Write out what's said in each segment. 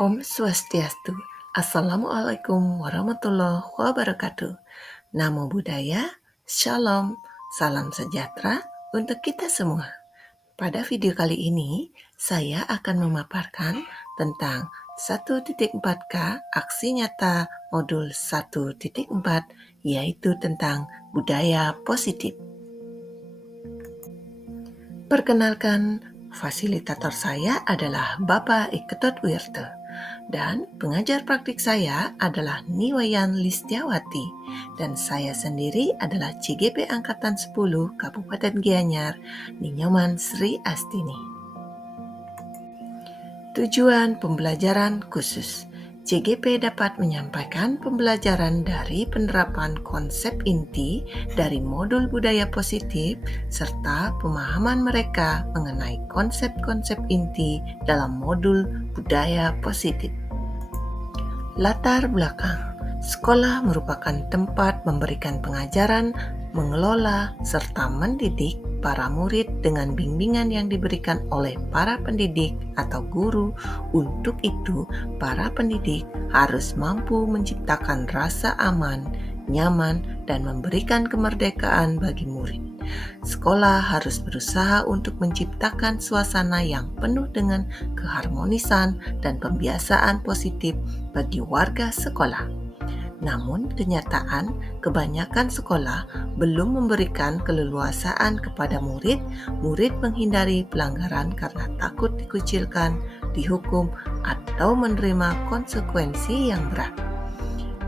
Om Swastiastu. Assalamualaikum warahmatullahi wabarakatuh. Namo Buddhaya, Shalom, salam sejahtera untuk kita semua. Pada video kali ini, saya akan memaparkan tentang 1.4K Aksi Nyata Modul 1.4, yaitu tentang budaya positif. Perkenalkan, fasilitator saya adalah Bapak Iketot Wirte. Dan pengajar praktik saya adalah Niwayan Listiawati, dan saya sendiri adalah CGP Angkatan 10 Kabupaten Gianyar, Ninyoman Sri Astini. Tujuan pembelajaran khusus. CGP dapat menyampaikan pembelajaran dari penerapan konsep inti dari modul budaya positif serta pemahaman mereka mengenai konsep-konsep inti dalam modul budaya positif. Latar belakang. Sekolah merupakan tempat memberikan pengajaran, mengelola, serta mendidik para murid dengan bimbingan yang diberikan oleh para pendidik atau guru. Untuk itu, para pendidik harus mampu menciptakan rasa aman, nyaman, dan memberikan kemerdekaan bagi murid. Sekolah harus berusaha untuk menciptakan suasana yang penuh dengan keharmonisan dan pembiasaan positif bagi warga sekolah. Namun kenyataan, kebanyakan sekolah belum memberikan keleluasaan kepada murid menghindari pelanggaran karena takut dikucilkan, dihukum, atau menerima konsekuensi yang berat.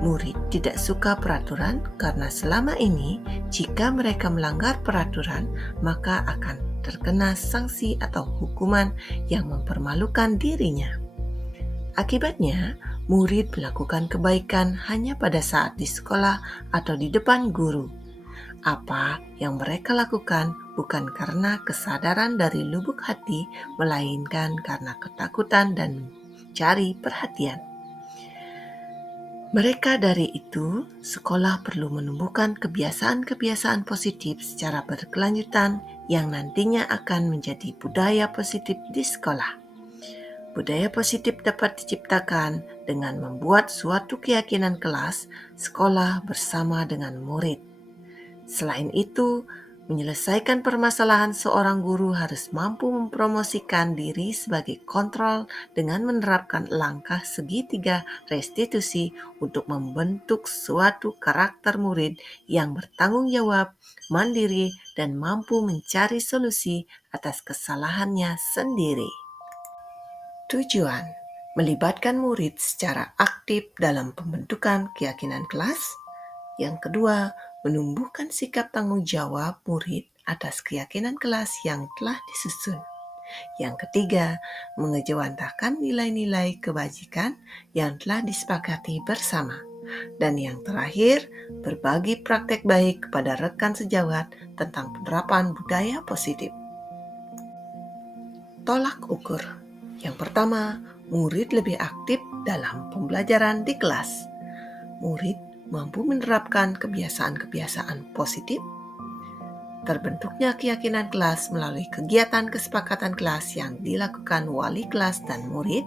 Murid tidak suka peraturan karena selama ini jika mereka melanggar peraturan maka akan terkena sanksi atau hukuman yang mempermalukan dirinya. Akibatnya, murid melakukan kebaikan hanya pada saat di sekolah atau di depan guru. Apa yang mereka lakukan bukan karena kesadaran dari lubuk hati, melainkan karena ketakutan dan mencari perhatian. Mereka dari itu, sekolah perlu menumbuhkan kebiasaan-kebiasaan positif secara berkelanjutan yang nantinya akan menjadi budaya positif di sekolah. Budaya positif dapat diciptakan dengan membuat suatu keyakinan kelas sekolah bersama dengan murid. Selain itu, menyelesaikan permasalahan seorang guru harus mampu mempromosikan diri sebagai kontrol dengan menerapkan langkah segitiga restitusi untuk membentuk suatu karakter murid yang bertanggung jawab, mandiri, dan mampu mencari solusi atas kesalahannya sendiri. Tujuan: melibatkan murid secara aktif dalam pembentukan keyakinan kelas. Yang kedua, menumbuhkan sikap tanggung jawab murid atas keyakinan kelas yang telah disusun. Yang ketiga, mengejawantahkan nilai-nilai kebajikan yang telah disepakati bersama. Dan yang terakhir, berbagi praktek baik kepada rekan sejawat tentang penerapan budaya positif. Tolak ukur. Yang pertama, murid lebih aktif dalam pembelajaran di kelas. Murid mampu menerapkan kebiasaan-kebiasaan positif. Terbentuknya keyakinan kelas melalui kegiatan kesepakatan kelas yang dilakukan wali kelas dan murid.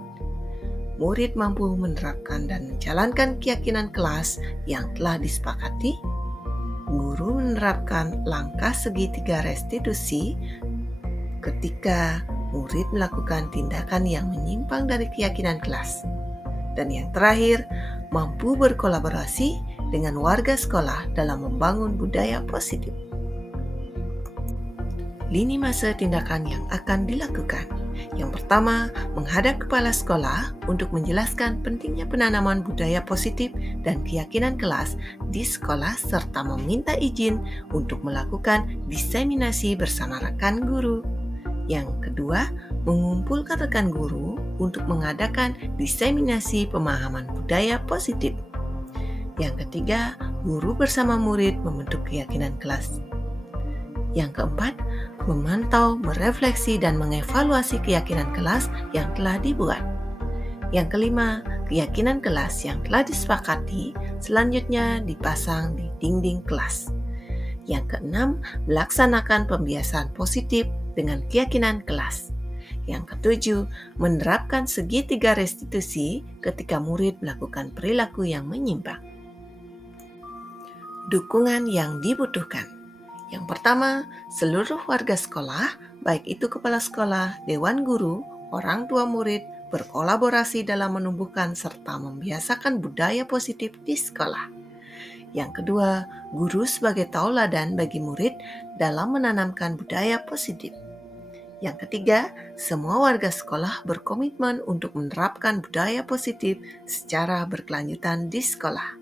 Murid mampu menerapkan dan menjalankan keyakinan kelas yang telah disepakati. Guru menerapkan langkah segitiga restitusi ketika murid melakukan tindakan yang menyimpang dari keyakinan kelas. Dan yang terakhir, mampu berkolaborasi dengan warga sekolah dalam membangun budaya positif. Lini masa tindakan yang akan dilakukan. Yang pertama, menghadap kepala sekolah untuk menjelaskan pentingnya penanaman budaya positif dan keyakinan kelas di sekolah serta meminta izin untuk melakukan diseminasi bersama rekan guru. Yang kedua, mengumpulkan rekan guru untuk mengadakan diseminasi pemahaman budaya positif. Yang ketiga, guru bersama murid membentuk keyakinan kelas. Yang keempat, memantau, merefleksi, dan mengevaluasi keyakinan kelas yang telah dibuat. Yang kelima, keyakinan kelas yang telah disepakati selanjutnya dipasang di dinding kelas. Yang keenam, melaksanakan pembiasaan positif dengan keyakinan kelas. Yang ketujuh, menerapkan segitiga restitusi ketika murid melakukan perilaku yang menyimpang. Dukungan yang dibutuhkan. Yang pertama, seluruh warga sekolah, baik itu kepala sekolah, dewan guru, orang tua murid, berkolaborasi dalam menumbuhkan serta membiasakan budaya positif di sekolah. Yang kedua, guru sebagai tauladan bagi murid dalam menanamkan budaya positif. Yang ketiga, semua warga sekolah berkomitmen untuk menerapkan budaya positif secara berkelanjutan di sekolah.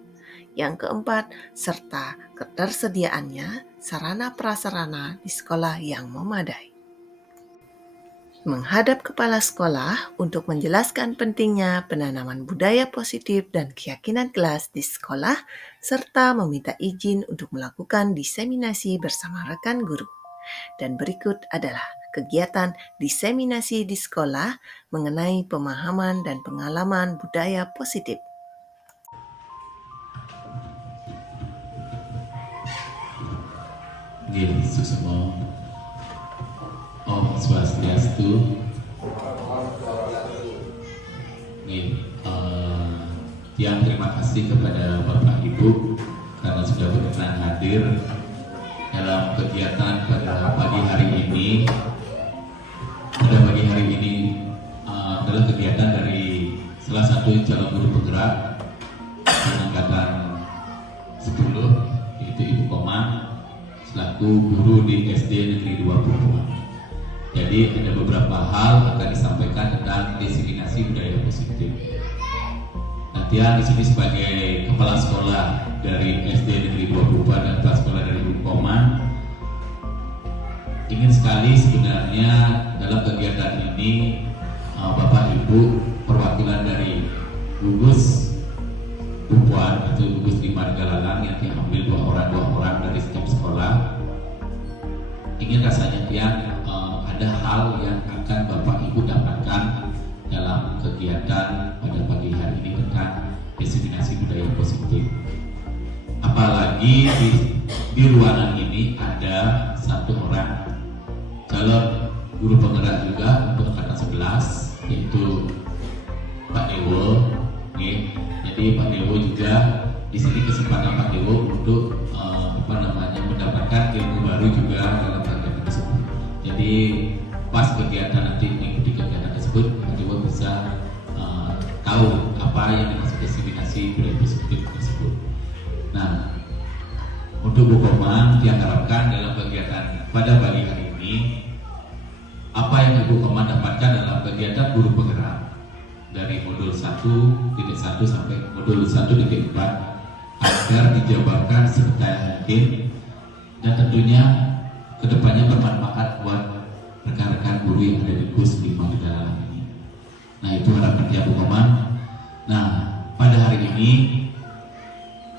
Yang keempat, serta ketersediaannya sarana prasarana di sekolah yang memadai. Menghadap kepala sekolah untuk menjelaskan pentingnya penanaman budaya positif dan keyakinan kelas di sekolah, serta meminta izin untuk melakukan diseminasi bersama rekan guru. Dan berikut adalah kegiatan diseminasi di sekolah mengenai pemahaman dan pengalaman budaya positif. Suksema Om Swastiastu. Yang terima kasih kepada Bapak Ibu karena sudah berkenan hadir dalam kegiatan pada pagi hari ini. Pada pagi hari ini adalah kegiatan dari salah satu calon guru penggerak angkatan 10, yaitu Ibu Koma, selaku guru di SD Negeri 2 Bukuan. Jadi ada beberapa hal akan disampaikan tentang diseminasi budaya positif. Nantian di sini sebagai kepala sekolah dari SD Negeri 2 Bukuan dan kepala sekolah dari Ibu Koma, ingin sekali sebenarnya dalam kegiatan ini Bapak Ibu perwakilan dari gugus Bukuan atau gugus 5 Galalang yang diambil dua orang dari setiap sekolah, ingin rasanya yang ada hal yang akan Bapak Ibu dapatkan dalam kegiatan pada pagi hari ini tentang diseminasi budaya positif. Apalagi di ruangan ini ada satu orang calon guru penggerak juga untuk angkatan 11, yaitu Pak Dewo. Jadi Pak Dewo juga di sini kesempatan Pak Dewo untuk mendapatkan ilmu baru juga dalam kegiatan tersebut. Jadi pas kegiatan nanti mengikuti kegiatan tersebut, Pak Dewo bisa tahu apa yang dimaksud diseminasi budaya positif tersebut. Nah, untuk Bu Koma diharapkan dalam kegiatan pada pagi hari ini, apa yang Ibu Koma dapatkan dalam kegiatan guru penggerak dari modul 1.1 sampai modul 1.4 agar dijabarkan sedetail mungkin dan tentunya kedepannya bermanfaat buat rekan-rekan guru yang ada di KUS 5 di dalam ini. Nah, itu harapan dia Bu Koma. Nah, pada hari ini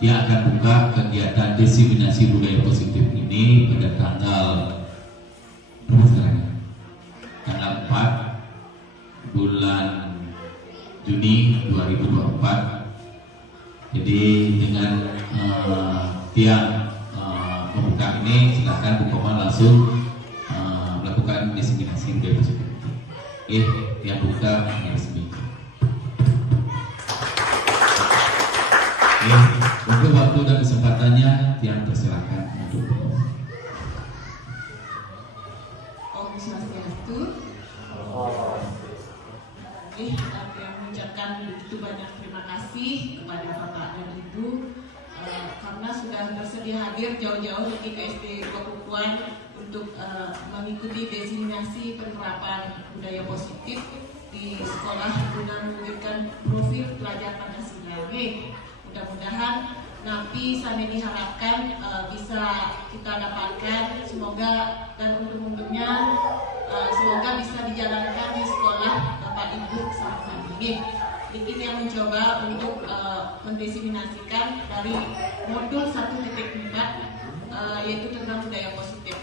dia akan buka kegiatan diseminasi budaya positif ini pada tanggal berapa sekarang? Tanggal 4 bulan Juni 2024. Jadi dengan tiang membuka ini, silakan Bu Koma langsung melakukan diseminasi budaya positif. Tiang buka resmi. Untuk waktu dan kesempatannya, tiang persilakan untuk Om Swastiastu. Yang mengucapkan begitu banyak terima kasih kepada Bapak dan Ibu karena sudah bersedia hadir jauh-jauh dari ke SD Bukuan untuk mengikuti diseminasi penerapan budaya positif di sekolah guna mewujudkan profil pelajar Pancasila. Mudah-mudahan nanti sampai diharapkan bisa kita dapatkan, semoga dan untuk-untuknya semoga bisa dijalankan di sekolah Bapak Ibu sama ini. Dikit yang mencoba untuk mendiseminasikan dari modul 1.4 yaitu tentang budaya positif.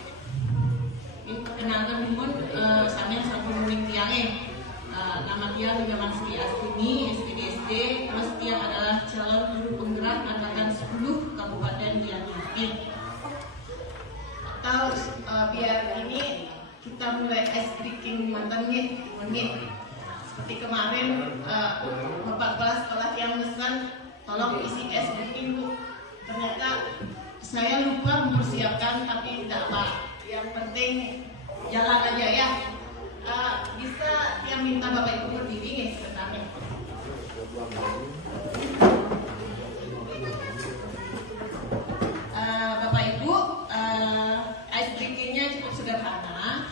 Perkenalkan pun sampai satu murid tiangnya. Nama tiang Jaman Sri Astini, SPDSD, terus tiang adalah calon guru penggerak angkatan 10 Kabupaten Gianyar. Atau biar ini kita mulai es krim speaking mantan seperti kemarin Bapak Kepala Sekolah yang pesan tolong isi booking Bu. Ternyata saya lupa mempersiapkan, tapi tidak apa. Yang penting jalan aja ya. Bisa yang minta Bapak Ibu berdiri nih sebentar nih. Bapak Ibu, ice breaking-nya cukup sederhana.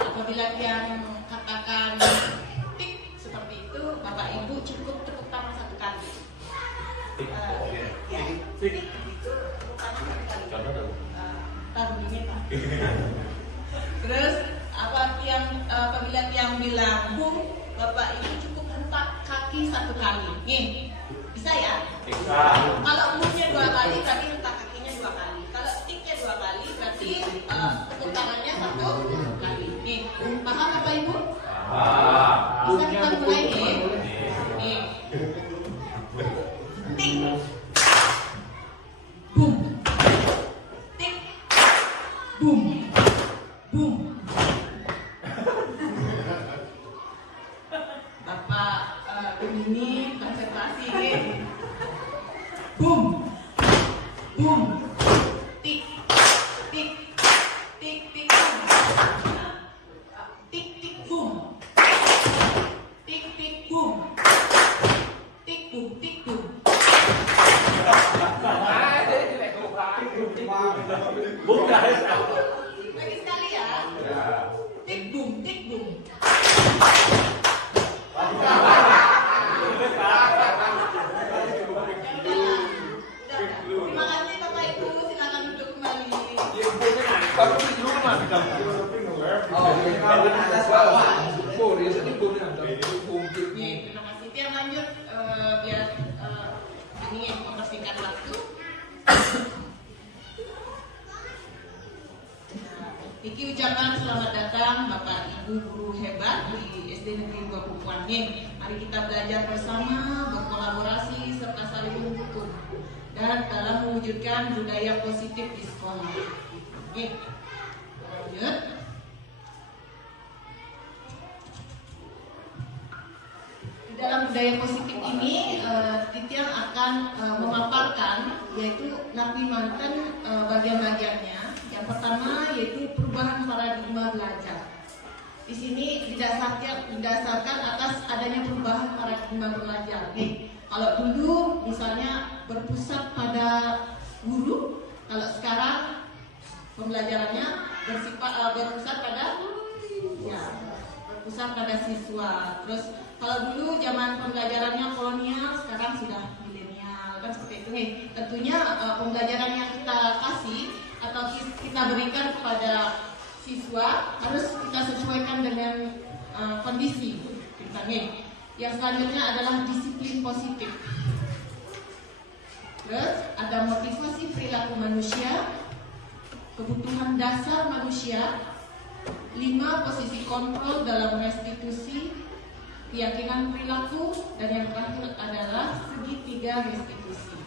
Apabila yang katakan tik seperti itu, Bapak Ibu cukup tepuk tangan satu kali. Ya, tik itu tepuk tangan satu kali. Taruh ini Pak. Terus apabila yang bilang bum, Bapak Ibu cukup hentak kaki satu kali. Nih, bisa ya? Bisa. Kalau bumnya 2 kali, berarti hentak kakinya 2 kali. Kalau tiknya 2 kali, berarti tepuk tangannya 1 kali. Nih, paham Bapak Ibu? Paham. Bisa kita mulai nih. Nih. Tik. Bum. Tik. Bum. Bum. Bapak ini konsentrasi nih. Bum. Bum. Tik. Tik. Tik. Tik. Bum. Tik. Tik. Bum. Tik. Tik. Bum. Tik. Bum. Tik. Bum. Lagi sekali ya. Tik. Bum. Tik. Bum. Terima kasih Bapak Ibu, silakan duduk kembali. Terima kasih. Biar lanjut, biar ini mempersingkat waktu. Iki ucapan selamat datang Bapak Ibu guru hebat di SD Negeri 2 Pupuan. Mari kita belajar bersama, berkolaborasi serta saling mendukung dan dalam mewujudkan budaya positif di sekolah. Oke, lanjut. Di dalam budaya positif ini, Titian akan memaparkan yaitu napi mantan bagian-bagiannya. Yang pertama yaitu perubahan paradigma belajar. Di sini didasarkan atas adanya perubahan paradigma belajar. Kalau dulu misalnya berpusat pada guru, kalau sekarang pembelajarannya berpusat pada siswa. Terus kalau dulu zaman pembelajarannya kolonial, sekarang sudah milenial, kan seperti itu. Tentunya pembelajaran yang kita kasih atau kita berikan kepada siswa harus kita sesuaikan dengan kondisi kita. Yang selanjutnya adalah disiplin positif. Terus ada motivasi perilaku manusia, kebutuhan dasar manusia, 5 posisi kontrol dalam restitusi, keyakinan perilaku, dan yang terakhir adalah segitiga restitusi.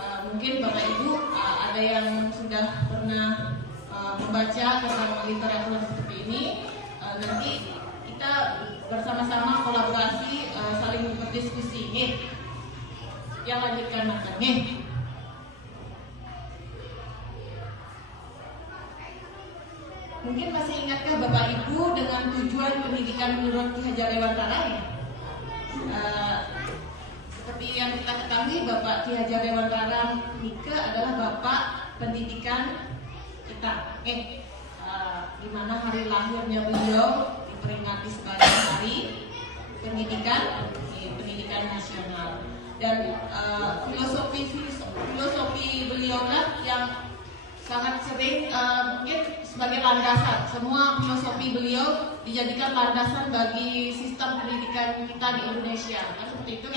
Mungkin Bapak Ibu ada yang sudah pernah membaca tentang literatur seperti ini. Nanti kita bersama-sama kolaborasi, saling berdiskusi. Yang lanjutkan makan. Mungkin masih ingatkah Bapak Ibu dengan tujuan pendidikan menurut Ki Hajar Dewantara ya? Seperti yang kita ketahui, Bapak Ki Hajar Dewantara Nike adalah Bapak pendidikan kita. Di mana hari lahirnya beliau diperingati sebagai Hari Pendidikan Nasional. Dan filosofi beliau lah yang sangat sering mungkin sebagai landasan. Semua filosofi beliau dijadikan landasan bagi sistem pendidikan kita di Indonesia. Kan seperti itu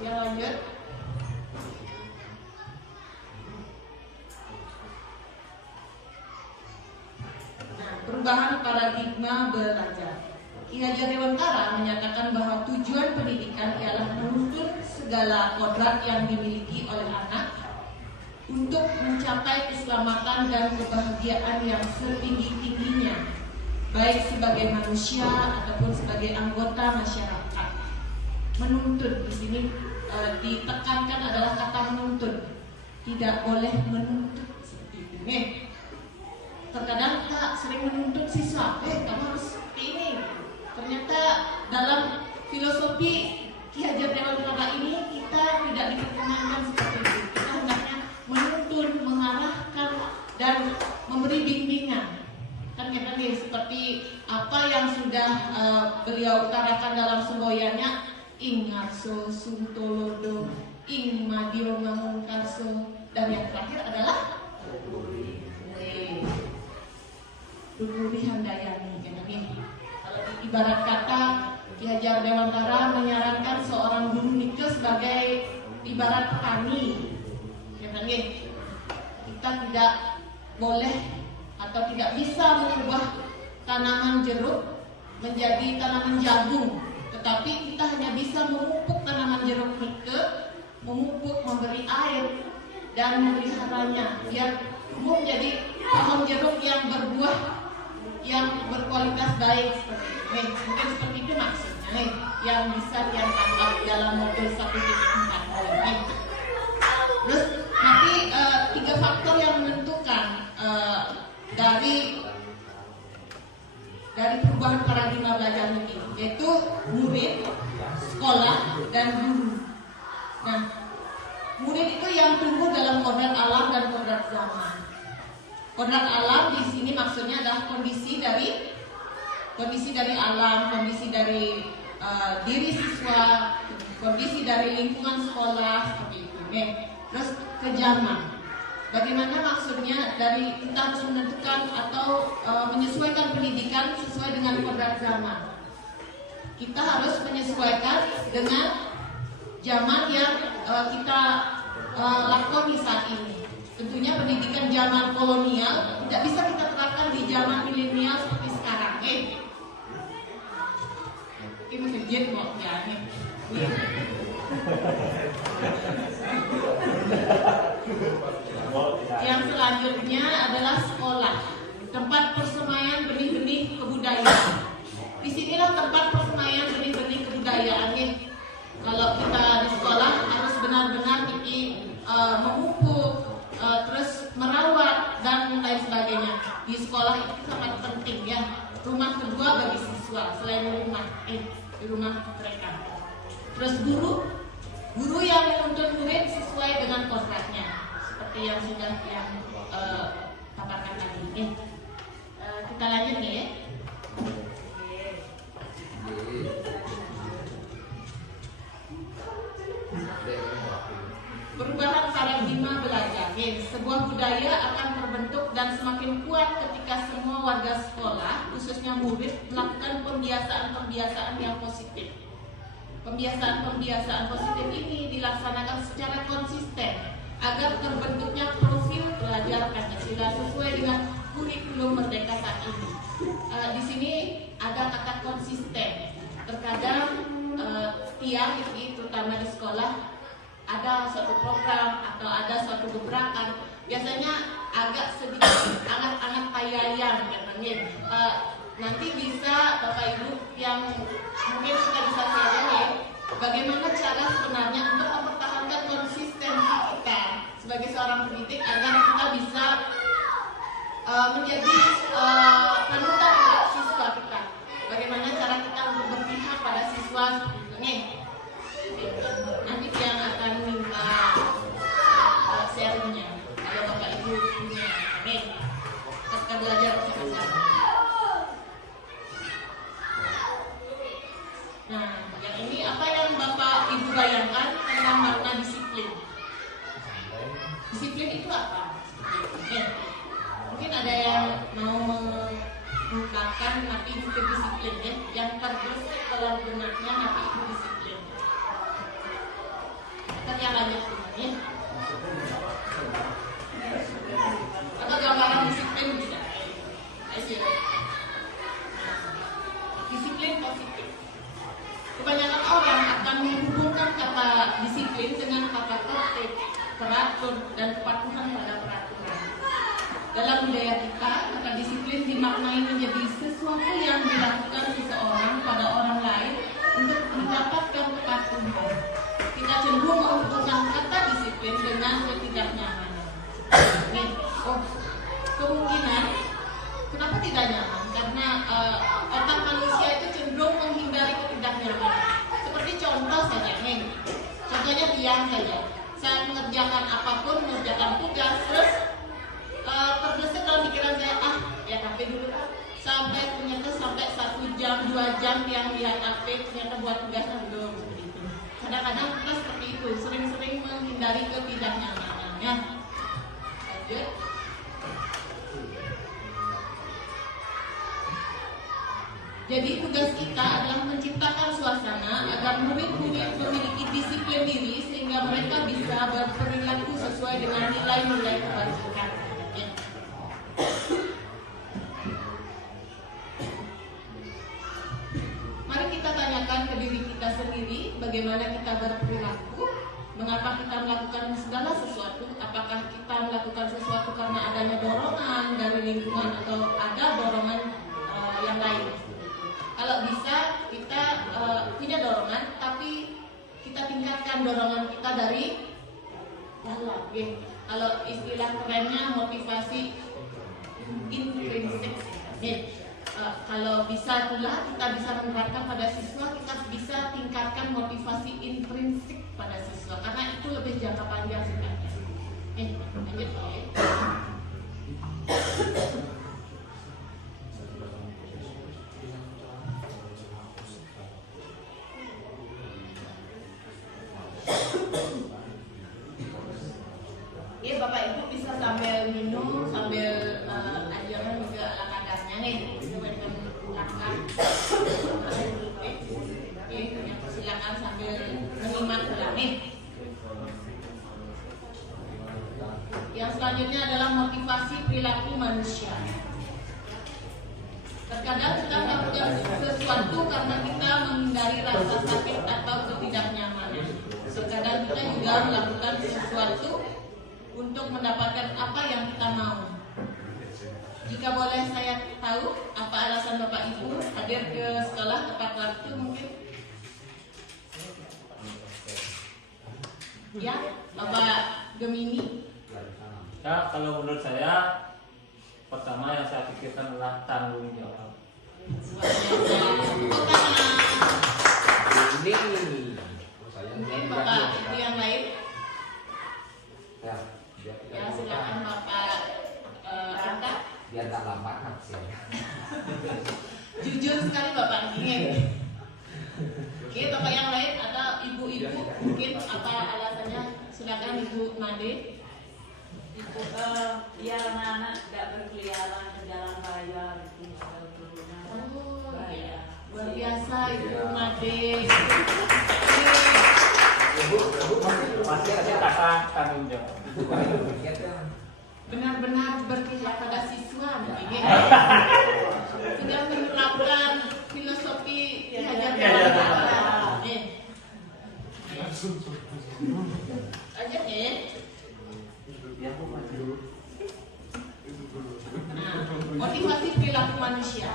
Ya lanjut. Nah, perubahan paradigma belajar. Ki Hajar Dewantara menyatakan bahwa tujuan pendidikan ialah menuntun segala kodrat yang dimiliki oleh anak untuk mencapai keselamatan dan kebahagiaan yang setinggi-tingginya, baik sebagai manusia ataupun sebagai anggota masyarakat. Menuntut di sini ditekankan adalah kata menuntut, tidak boleh menuntut seperti itu. Terkadang kita sering menuntut siswa, kamu harus seperti ini. Ternyata dalam filosofi Ki Hajar Dewantara ini kita tidak diperkenankan seperti itu. Kita hendaknya menuntun, mengarahkan, dan memberi bimbingan. Kan kita nih seperti apa yang sudah beliau utarakan dalam semboyannya, ing ngarso suntolodo, ing madio ngamungkarso, dan yang terakhir adalah Duluri Handayani. Kalau ibarat kata Ki Hajar Dewantara menyarankan seorang guru Nike sebagai ibarat petani. Kita tidak boleh atau tidak bisa mengubah tanaman jeruk menjadi tanaman jagung, tetapi kita hanya bisa memupuk tanaman jeruk Nike, memupuk, memberi air, dan memeliharanya biar tumbuh menjadi pohon jeruk yang berbuah yang berkualitas baik seperti itu. Mungkin seperti itu maksudnya yang bisa yang tangkap dalam modul 1.4. Terus nanti 3 faktor yang menentukan dari perubahan paradigma belajar ini, yaitu murid, sekolah, dan guru. Nah, murid itu yang tumbuh dalam kodrat alam dan kodrat zaman. Kodrat alam di sini maksudnya adalah kondisi dari alam, kondisi dari diri siswa, kondisi dari lingkungan sekolah seperti itu. Terus ke zaman. Bagaimana maksudnya dari kita harus menentukan atau menyesuaikan pendidikan sesuai dengan kodrat zaman. Kita harus menyesuaikan dengan zaman yang kita lakoni saat ini. Tentunya pendidikan zaman kolonial tidak bisa kita terapkan di zaman milenial seperti sekarang. Ini masjid kok ya. Yang selanjutnya adalah sekolah, tempat persemaian benih-benih kebudayaan. Disinilah tempat persemaian benih-benih kebudayaan. Kalau kita di sekolah harus benar-benar memupuk, terus merawat dan lain sebagainya. Di sekolah itu sangat penting ya. Rumah kedua bagi siswa selain rumah di rumah mereka. Terus guru yang menuntun murid sesuai dengan kodratnya, seperti yang sudah paparkan tadi. Kita lanjut nih ya. Perubahan paradigma belajar. Sebuah budaya akan terbentuk dan semakin kuat ketika semua warga sekolah, khususnya murid, melakukan pembiasaan-pembiasaan yang positif. Pembiasaan-pembiasaan positif ini dilaksanakan secara konsisten agar terbentuknya profil pelajar Pancasila sesuai dengan kurikulum Merdeka saat ini. Di sini ada kata konsisten. Terkadang tiang terutama di sekolah ada suatu program atau ada suatu gebrakan, biasanya agak sedikit anget-anget payayan katanya. Nanti bisa Bapak Ibu yang mungkin kita bisa share bagaimana cara sebenarnya untuk mempertahankan konsistensi kita sebagai seorang pendidik agar kita bisa menjadi panutan untuk siswa kita. Bagaimana cara kita untuk berpihak pada siswa ini. Nanti yang akan minta share-nya kalau Bapak Ibu punya ketika belajar bersama-sama. Nah, yang ini apa yang Bapak Ibu bayangkan tentang makna disiplin? Disiplin itu apa? Mungkin ada yang mau mengungkapkan napi itu disiplin ya, yang terus dalam benaknya napi itu disiplin. Kita lanjut ya. Atau gambaran disiplin bisa. Ayo. Disiplin positif. Kebanyakan orang akan menghubungkan kata disiplin dengan kata tertib. teratur, dan kepatuhan pada peraturan. Dalam budaya kita, maka disiplin dimaknai menjadi sesuatu yang dilakukan seseorang pada orang lain untuk mendapatkan kepatuhan. Kita cenderung menghubungkan kata disiplin dengan ketidaknyamanan. Nih, kemungkinan kenapa tidak nyaman? Karena otak manusia itu cenderung menghindari ketidaknyamanan. Seperti contoh saja nih, contohnya Tiang saja. Saat mengerjakan apapun, mengerjakan tugas, terus terbesit dalam pikiran saya, ya HP dulu lah. Ternyata sampai 1 jam, 2 jam yang lihat HP, ternyata buat tugasnya belum. Seperti itu. Kadang-kadang kita seperti itu, sering-sering menghindari ketidaknyamanannya. Lanjut. Jadi tugas kita adalah menciptakan suasana agar murid-murid memiliki disiplin diri sehingga mereka bisa berperilaku sesuai dengan nilai-nilai kebajikan. Ya. Mari kita tanyakan ke diri kita sendiri bagaimana kita berperilaku, mengapa kita melakukan segala sesuatu, apakah kita melakukan sesuatu karena adanya dorongan dari lingkungan atau ada dorongan yang lain. Kalau bisa kita punya dorongan, tapi kita tingkatkan dorongan kita dari dalam. Okay. Kalau istilah kerennya motivasi intrinsik. Okay. Kalau bisa pula kita bisa menerapkan pada siswa, kita bisa tingkatkan motivasi intrinsik pada siswa karena itu lebih jangka panjang sifatnya. Lanjut. Ya Bapak Ibu bisa sambil minum, sambil ajaran juga ala kadarnya nih. Coba dengan langkah. Silakan sambil menyimak ulang nih. Yang selanjutnya adalah motivasi perilaku manusia. Terkadang kita melakukan sesuatu karena kita menghindari rasa sakit atau ketidaknyamanan. Terkadang kita juga melakukan sesuatu untuk mendapatkan apa yang kita mau. Jika boleh saya tahu, apa alasan Bapak Ibu hadir ke sekolah tepat waktu mungkin? Ya, Bapak Gemini. Ya, kalau menurut saya, pertama yang saya pikirkan adalah tanggung jawab. Mungkin Bapak Ibu yang lain? Ya, silakan Bapak Anta. Biar tak lambat sih. Jujur sekali Bapak ingin. Oke, Bapak yang lain atau ibu-ibu mungkin apa alasannya? Silakan Ibu Made. Ibu, biar anak-anak tidak berkeliaran ke jalan raya gitu. Oh, iya. Luar biasa Ibu Made. Pasti ada kata tanggung jawab. Benar-benar berpihak pada siswa mungkin ya. Sudah menerapkan filosofi diajarkan oleh Bapak. Lanjut ya. Nah, motivasi perilaku manusia.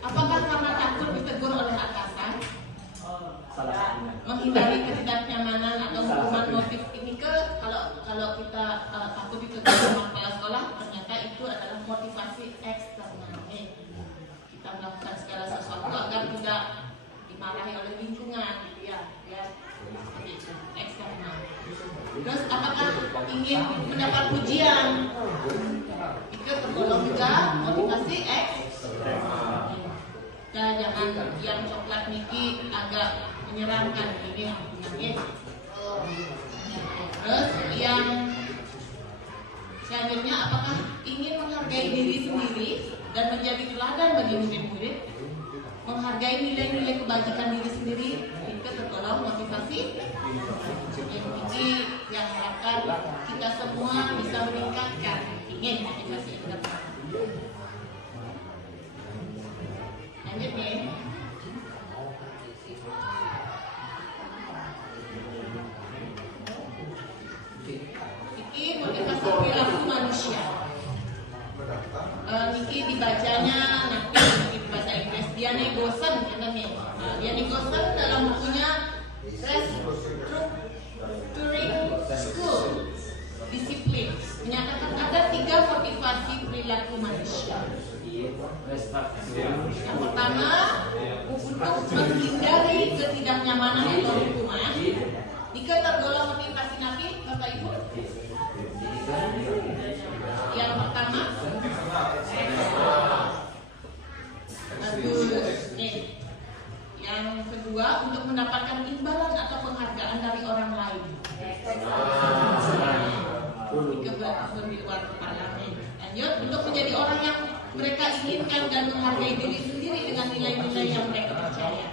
Apakah karena takut ditegur oleh atasan? Salah satunya. Menghindari ketidaknyamanan atau hukuman motif ini kalau kita takut ditegur sama kepala sekolah, ternyata itu adalah motivasi eksternal. Kita melakukan segala sesuatu agar tidak dimarahi oleh lingkungan, gitu ya, seperti itu, eksternal. Terus apakah ingin mendapat pujian? Itu tergolong juga motivasi eksternal. Nah, jangan yang coklat Niki agak menyeramkan ini yang benarnya. Terus yang selanjutnya, apakah ingin menghargai diri sendiri dan menjadi teladan bagi murid-murid? Menghargai nilai-nilai kebajikan diri sendiri itu tergolong motivasi yang tinggi yang harapkan kita semua bisa meningkatkan. Ingin motivasi yang dapat. Lanjut ya. nanti bahasa Inggris dia negosen katanya. Dia negosen dalam bukunya Restructuring School Discipline menyatakan ada 3 motivasi perilaku manusia. Yang pertama, untuk menghindari ketidaknyamanan atau hukuman. Jika tergolong motivasi nabi, Bapak Ibu. Yang pertama, yang kedua, untuk mendapatkan imbalan atau penghargaan dari orang lain. Kebetulan di luar kepala. Lanjut, untuk menjadi orang yang mereka inginkan dan menghargai diri sendiri dengan nilai-nilai yang mereka percaya.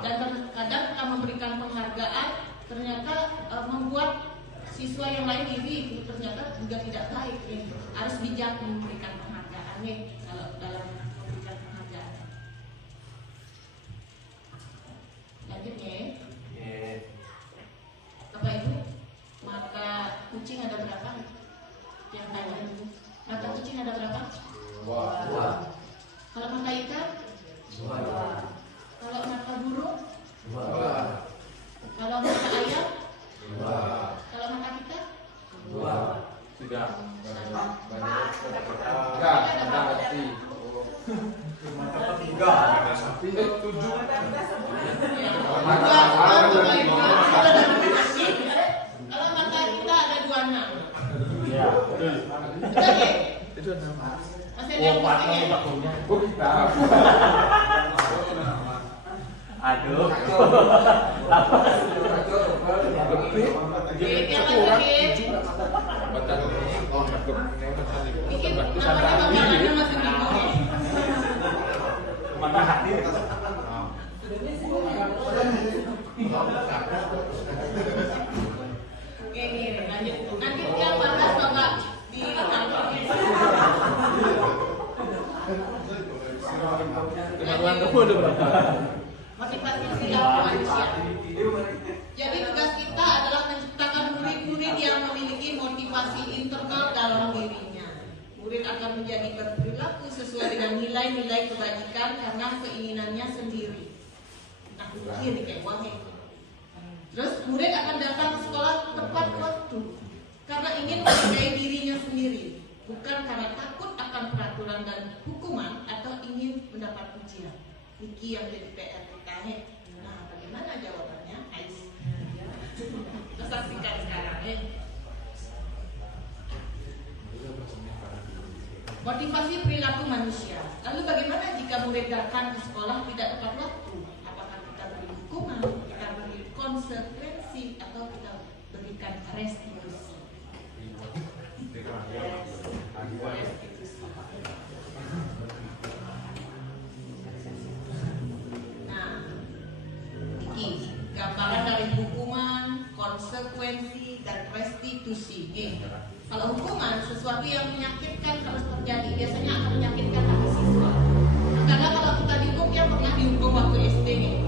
Dan terkadang kita memberikan penghargaan ternyata membuat siswa yang lain iri, ternyata juga tidak baik. Harus bijak memberikan penghargaan kalau dalam memberikan penghargaan. Lanjutnya, Bapak Ibu, mata kucing ada berapa? Yang tanya itu, mata kucing ada berapa? 2. Kalau mata ikan? 2. Kalau mata burung? 2. Kalau mata ayam? 2. Kalau mata kita? 2. Tidak. Mata sapi 7. Kalau mata kita ada 26. Ya, betul. Betul ya? Itu nama. Masih ada yang pusingnya? Oh kita. Aduh. Yang lagi bikin namanya bagaimana masih bingung ya? Mata hati. Oke, lanjut. Nanti yang batas Bapak di motivasi perilaku manusia. Jadi tugas kita adalah menciptakan murid-murid yang memiliki motivasi internal dalam dirinya. Murid akan menjadi berperilaku sesuai dengan nilai-nilai kebajikan karena keinginannya sendiri. Nah, ini kayak wangi. Terus murid akan datang ke sekolah tepat waktu karena ingin menghargai dirinya sendiri, bukan karena takut akan peraturan dan hukuman atau ingin mendapat pujian. Niki yang jadi PR kita. Nah, bagaimana jawabannya? Ais. Kita saksikan sekarang. Motivasi perilaku manusia. Lalu bagaimana jika murid datang ke sekolah tidak tepat waktu? Apakah kita beri hukuman, kita beri konsekuensi, atau kita berikan restitusi? Nah, ini gambaran dari hukuman, konsekuensi, dan restitusi. Kalau hukuman, sesuatu yang menyakitkan harus terjadi, biasanya akan menyakitkan hati siswa. Karena kalau kita dihukum, yang pernah dihukum waktu SD nih,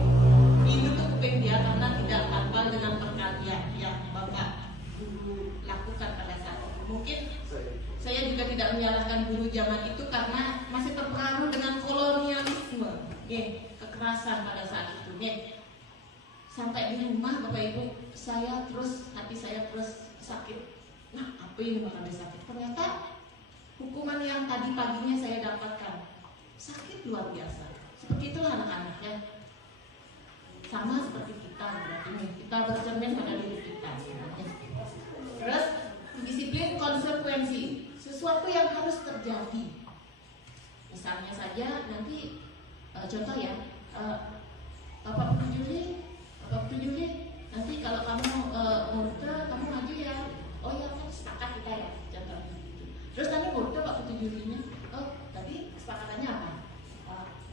ini tuh kuping dia karena tidak hafal dengan perkalian yang Bapak dulu lakukan pada saat itu. Mungkin saya juga tidak menyalahkan guru zaman itu karena masih terpengaruh dengan kolonialisme, kekerasan pada saat itu. Sampai di rumah Bapak Ibu, hati saya terus sakit. Nah, apa yang bakal sakit? Ternyata hukuman yang tadi paginya saya dapatkan sakit luar biasa. Seperti itulah anak-anak ya. Sama seperti kita berarti kita bercermin pada diri kita. Terus disiplin konsekuensi, sesuatu yang harus terjadi. Misalnya saja nanti contoh ya, Bapak Juli, nanti kalau kamu murta, kamu maju ya. Oh ya kan sepakat kita ya, contoh gitu. Terus nanti murta Pak Julinya, oh tadi kesepakatannya apa?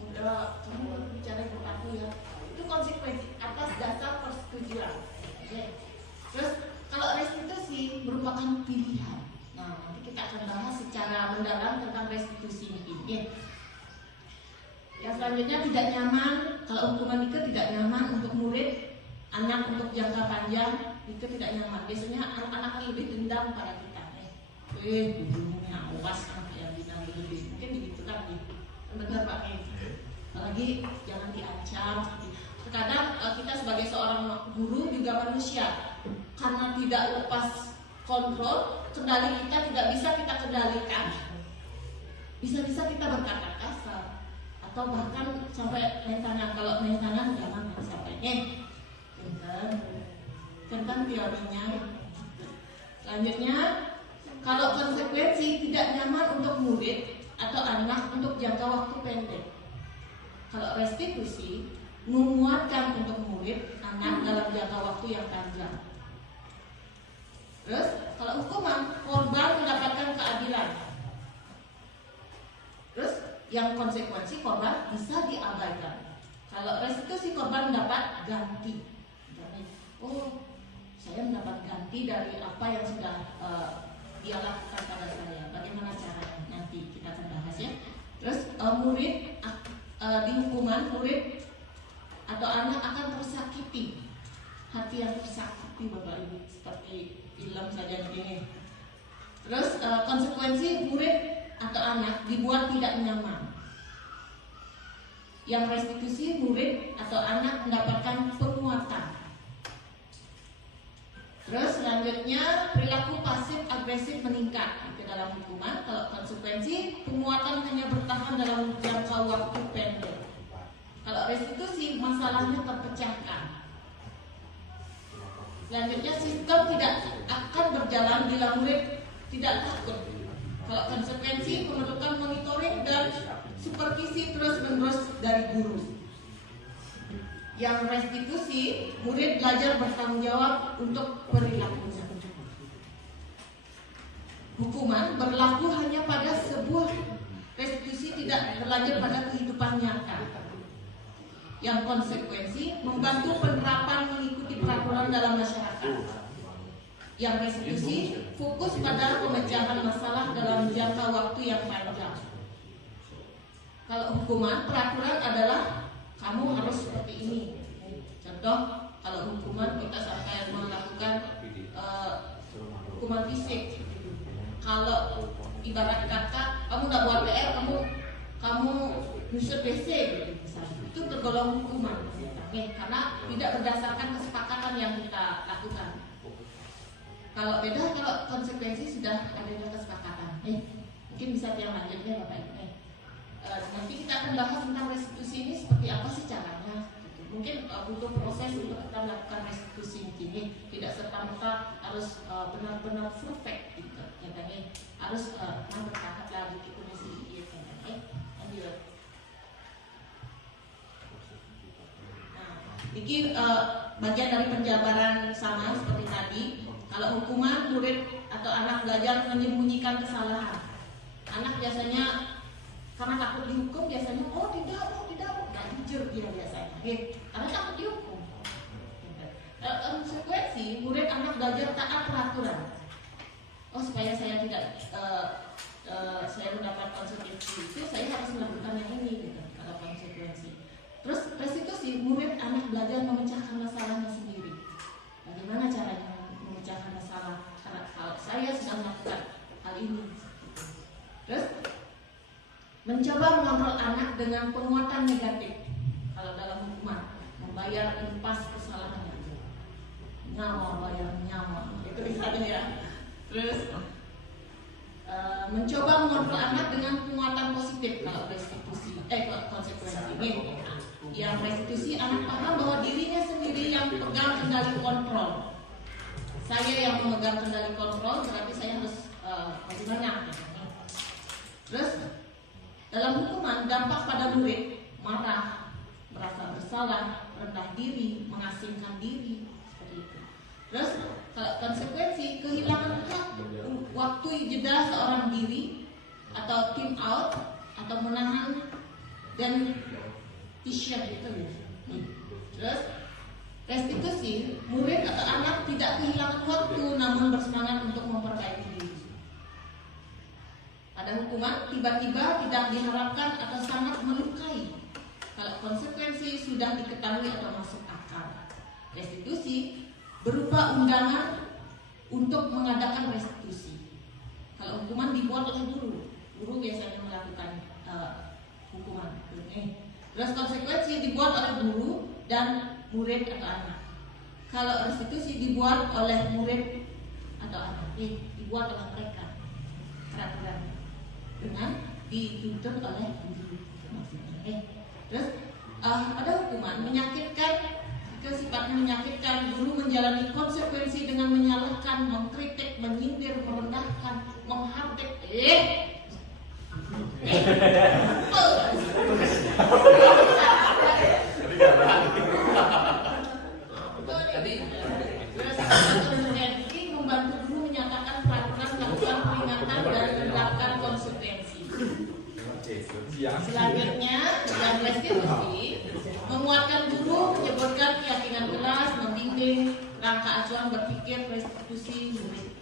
Udah kamu bicara dengan aku ya. Itu konsekuensi atas dasar persetujuan. Terus kalau restitusi merupakan pilihan. Nah, nanti kita akan bahas secara mendalam tentang restitusi ini. Yang selanjutnya tidak nyaman. Kalau hukuman itu tidak nyaman untuk murid, anak untuk jangka panjang itu tidak nyaman. Biasanya anak-anak lebih dendam pada kita. Gurunya awas anak yang bilang gitu. apalagi jangan diancam. Terkadang kita sebagai seorang guru juga manusia, karena tidak lepas kontrol, kendali kita tidak bisa kita kendalikan. Bisa-bisa kita berkata kasar atau bahkan sampai main tangan. Kalau main tangan jangan sampai tentang teorinya. Selanjutnya, kalau konsekuensi tidak nyaman untuk murid atau anak untuk jangka waktu pendek. Kalau restitusi menguatkan untuk murid anak dalam jangka waktu yang panjang. Terus kalau hukuman, korban mendapatkan keadilan. Terus yang konsekuensi korban bisa diabaikan. Kalau restitusi, korban mendapat ganti. Oh, saya mendapat ganti dari apa yang sudah dia lakukan pada saya. Bagaimana caranya? Nanti kita akan bahas ya. Terus murid di hukuman, murid atau anak akan tersakiti. Hati yang tersakiti Bapak Ibu, seperti film saja begini. Terus konsekuensi, murid atau anak dibuat tidak nyaman. Yang restitusi, murid atau anak mendapatkan penguatan. Terus selanjutnya, perilaku pasif agresif meningkat itu dalam hukuman. Kalau konsekuensi, penguatan hanya bertahan dalam jangka waktu pendek. Kalau restitusi, masalahnya terpecahkan. Selanjutnya, sistem tidak akan berjalan bila murid tidak takut. Kalau konsekuensi, memerlukan monitoring dan supervisi terus-menerus dari guru. Yang restitusi, murid belajar bertanggung jawab untuk perilakunya. Hukuman berlaku hanya pada sebuah restitusi, tidak berlanjut pada kehidupan nyata. Yang konsekuensi, membantu penerapan mengikuti peraturan dalam masyarakat. Yang restitusi, fokus pada pemecahan masalah dalam jangka waktu yang panjang. Kalau hukuman, peraturan adalah kamu harus seperti ini. Contoh, kalau hukuman kita sampai melakukan hukuman fisik. Kalau ibarat kata kamu nggak buat PR, kamu nyusut WC, itu tergolong hukuman. Karena tidak berdasarkan kesepakatan yang kita lakukan. Kalau beda, kalau konsekuensi sudah adanya kesepakatan. Mungkin bisa yang lanjutnya Bapak Ibu. Nanti kita akan bahas tentang restitusi ini seperti apa sih caranya. Mungkin butuh proses untuk kita melakukan restitusi ini. Tidak serta-merta harus benar-benar perfect gitu. Ya kan? Harus bertahap lagi gitu sedikit. Lanjut. Nah, ini bagian dari penjabaran sama seperti tadi. Kalau hukuman, murid atau anak belajar menyembunyikan kesalahan. Anak biasanya karena takut dihukum, biasanya tidak, nggak jujur dia biasanya. Karena takut dihukum. Konsekuensi, murid anak belajar taat peraturan. Oh, supaya saya tidak saya mendapat konsekuensi itu, saya harus melakukan yang ini gitu. Kalau konsekuensi. Terus restitusi, murid anak belajar memecahkan masalahnya sendiri. Bagaimana caranya memecahkan masalah? Karena kalau saya sudah melakukan hal ini. Terus mencoba mengontrol anak dengan penguatan negatif. Kalau dalam hukuman, membayar impas kesalahannya, nyawa bayar nyawa, itu misalnya ya. Terus mencoba mengontrol anak dengan penguatan positif. Kalau restitusi, konsekuensi ini, yang restitusi, anak paham bahwa dirinya sendiri yang pegang kendali kontrol. Saya yang memegang kendali kontrol, berarti saya harus bagaimana? Terus dalam hukuman, dampak pada murid marah, merasa bersalah, rendah diri, mengasingkan diri, seperti itu. Terus kalau konsekuensi, kehilangan hak waktu jeda seorang diri atau team out atau menahan dan t-shirt itu. Terus restitusi, murid atau anak tidak kehilangan waktu namun bersemangat untuk memperbaiki diri. Pada hukuman, tiba-tiba tidak diharapkan atau sangat melukai. Kalau konsekuensi sudah diketahui atau masuk akal. Restitusi berupa undangan untuk mengadakan restitusi. Kalau hukuman dibuat oleh guru biasanya melakukan hukuman. Terus konsekuensi dibuat oleh guru dan murid atau anak. Kalau restitusi dibuat oleh murid atau anak, dibuat oleh mereka peraturan dengan dituntut oleh guru. Terus ada hukuman menyakitkan. Jika sifatnya menyakitkan, guru menjalani konsekuensi dengan menyalahkan, mengkritik, menyindir, merendahkan, menghardik. Konsekuensi membantu guru menyatakan peraturan, melakukan peringatan dan menerapkan konsekuensi. Selanjutnya, yang restitusi menguatkan guru, menyebutkan keyakinan kelas, membimbing rangka acuan berpikir restitusi murid.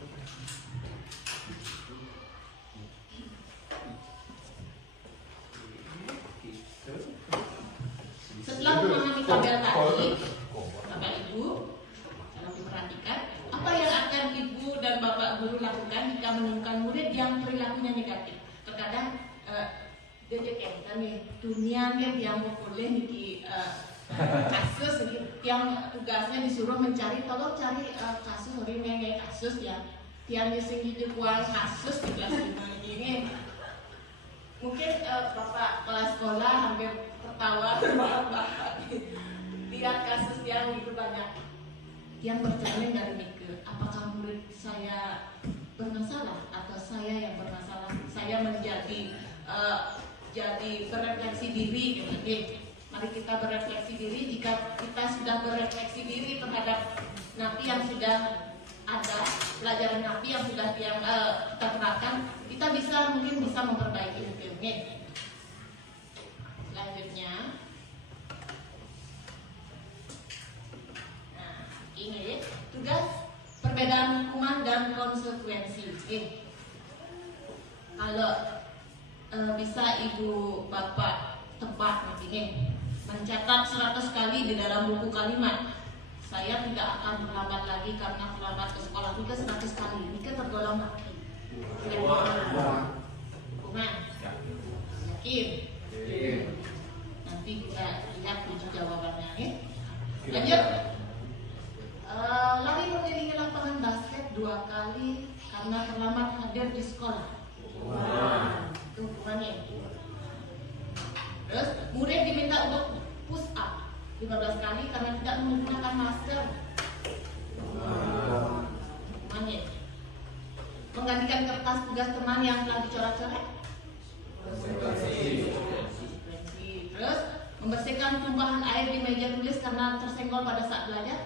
Setelah memahami tabel tadi, Bapak Ibu, kalau diperhatikan, apa yang akan Ibu dan Bapak Guru lakukan jika menemukan murid yang perilakunya negatif? Terkadang dia kan nih dunia nih yang boleh di kasus yang tugasnya disuruh mencari, tolong cari kasus orang yang kayak kasus ya, yang dising hidup uang kasus di kelas ini. Mungkin Bapak kelas sekolah hampir tertawa terbahak-bahak lihat kasus yang itu banyak yang bercermin dari Mika. Apakah murid saya bermasalah atau saya yang bermasalah? Saya menjadi jadi berefleksi diri gitu. Mari kita berefleksi diri. Jika kita sudah berefleksi diri terhadap napi yang sudah ada, pelajaran napi yang sudah kita terapkan, kita mungkin bisa memperbaiki hukumnya. Selanjutnya, nah ini tugas perbedaan hukuman dan konsekuensi. Kalau bisa Ibu Bapak tebak begini, mencatat 100 kali di dalam buku kalimat, saya tidak akan terlambat lagi karena terlambat ke sekolah. Mika 100 kali, Mika tergolong napi. Hukuman? Yakin? Nanti kita lihat tujuh jawabannya. Lanjut. Lari mengelilingi lapangan basket 2 kali karena terlambat hadir di sekolah. Itu hukumannya. Terus murid diminta untuk push up 15 kali karena tidak menggunakan masker. Hukumannya. Menggantikan kertas tugas teman yang telah dicoret-coret. Terus membersihkan tumpahan air di meja tulis karena tersenggol pada saat belajar.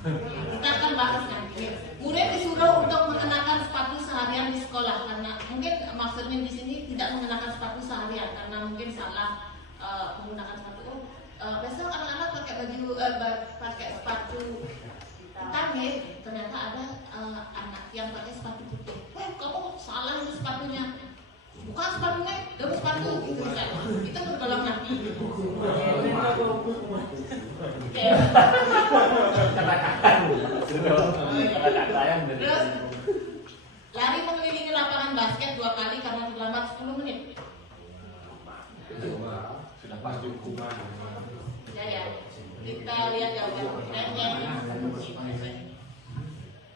Kita akan bahas nanti. Murid disuruh untuk mengenakan sepatu seharian di sekolah karena mungkin maksudnya di sini tidak mengenakan sepatu seharian karena mungkin salah menggunakan sepatu. Besok anak-anak pakai baju pakai sepatu hitam ya. Ternyata ada anak yang pakai sepatu putih. Kamu salah ini sepatunya. Bukan sepatunya, demi sepatu gitu kan. Itu tergolong napi. Terus lari mengelilingi lapangan basket 2 kali karena terlambat 10 menit. Sudah pasti hukuman. Ya. Kita lihat jawabannya.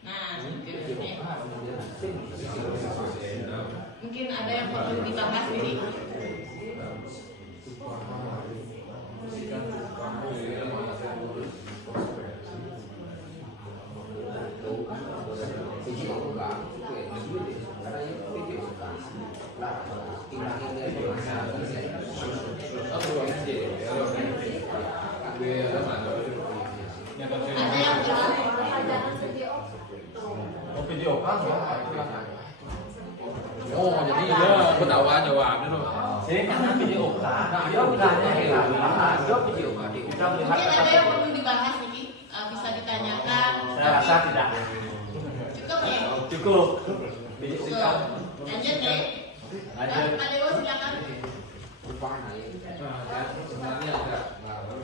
Nah, mungkin ada yang perlu dibahas ini. Ada yang video kan? Oh, jadi dia ketawa jawabnya tuh. Saya karena video kan, video bukannya video kan. mungkin ada yang perlu dibahas ini, bisa ditanyakan. Saya rasa tidak. Cukup ya? Cukup. Cukup. Lanjut ya. Pak Dewo silakan. Sebenarnya agak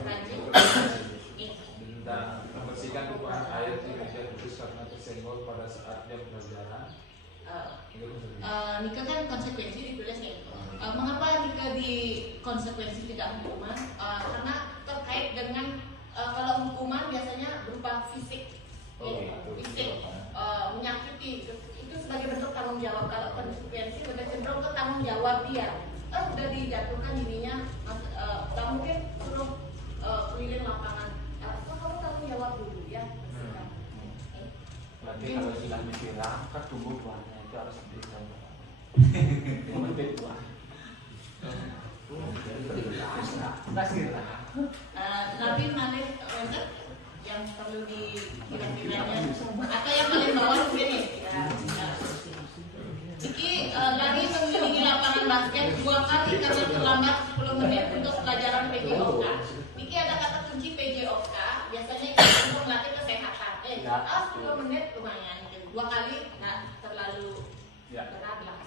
Lanjut. tentang membersihkan tumpahan air di meja tulis karena tersenggol pada saat jam pelajaran. Nika kan konsekuensi ditulis ya. Mengapa jika di konsekuensi tidak hukuman? Karena terkait dengan kalau hukuman biasanya berupa fisik, fisik menyakiti, itu sebagai bentuk tanggung jawab. Kalau konsekuensi lebih cenderung ke tanggung jawab dia. Sudah dijatuhkan dirinya, tak mungkin suruh keliling lapangan. Kamu tanggung jawab dulu ya. Berarti kalau sudah disiram kan tumbuh buahnya itu harus disiram. Memetik buah. Nanti yang perlu dikira-kiranya atau yang paling bawah begini ya. Iki lagi mengelilingi lapangan basket 2 kali karena terlambat 10 menit untuk pelajaran PJOK. Iki ada kata kunci PJOK, biasanya kita untuk melatih kesehatan. 10 menit lumayan, 2 kali nggak terlalu berat lah.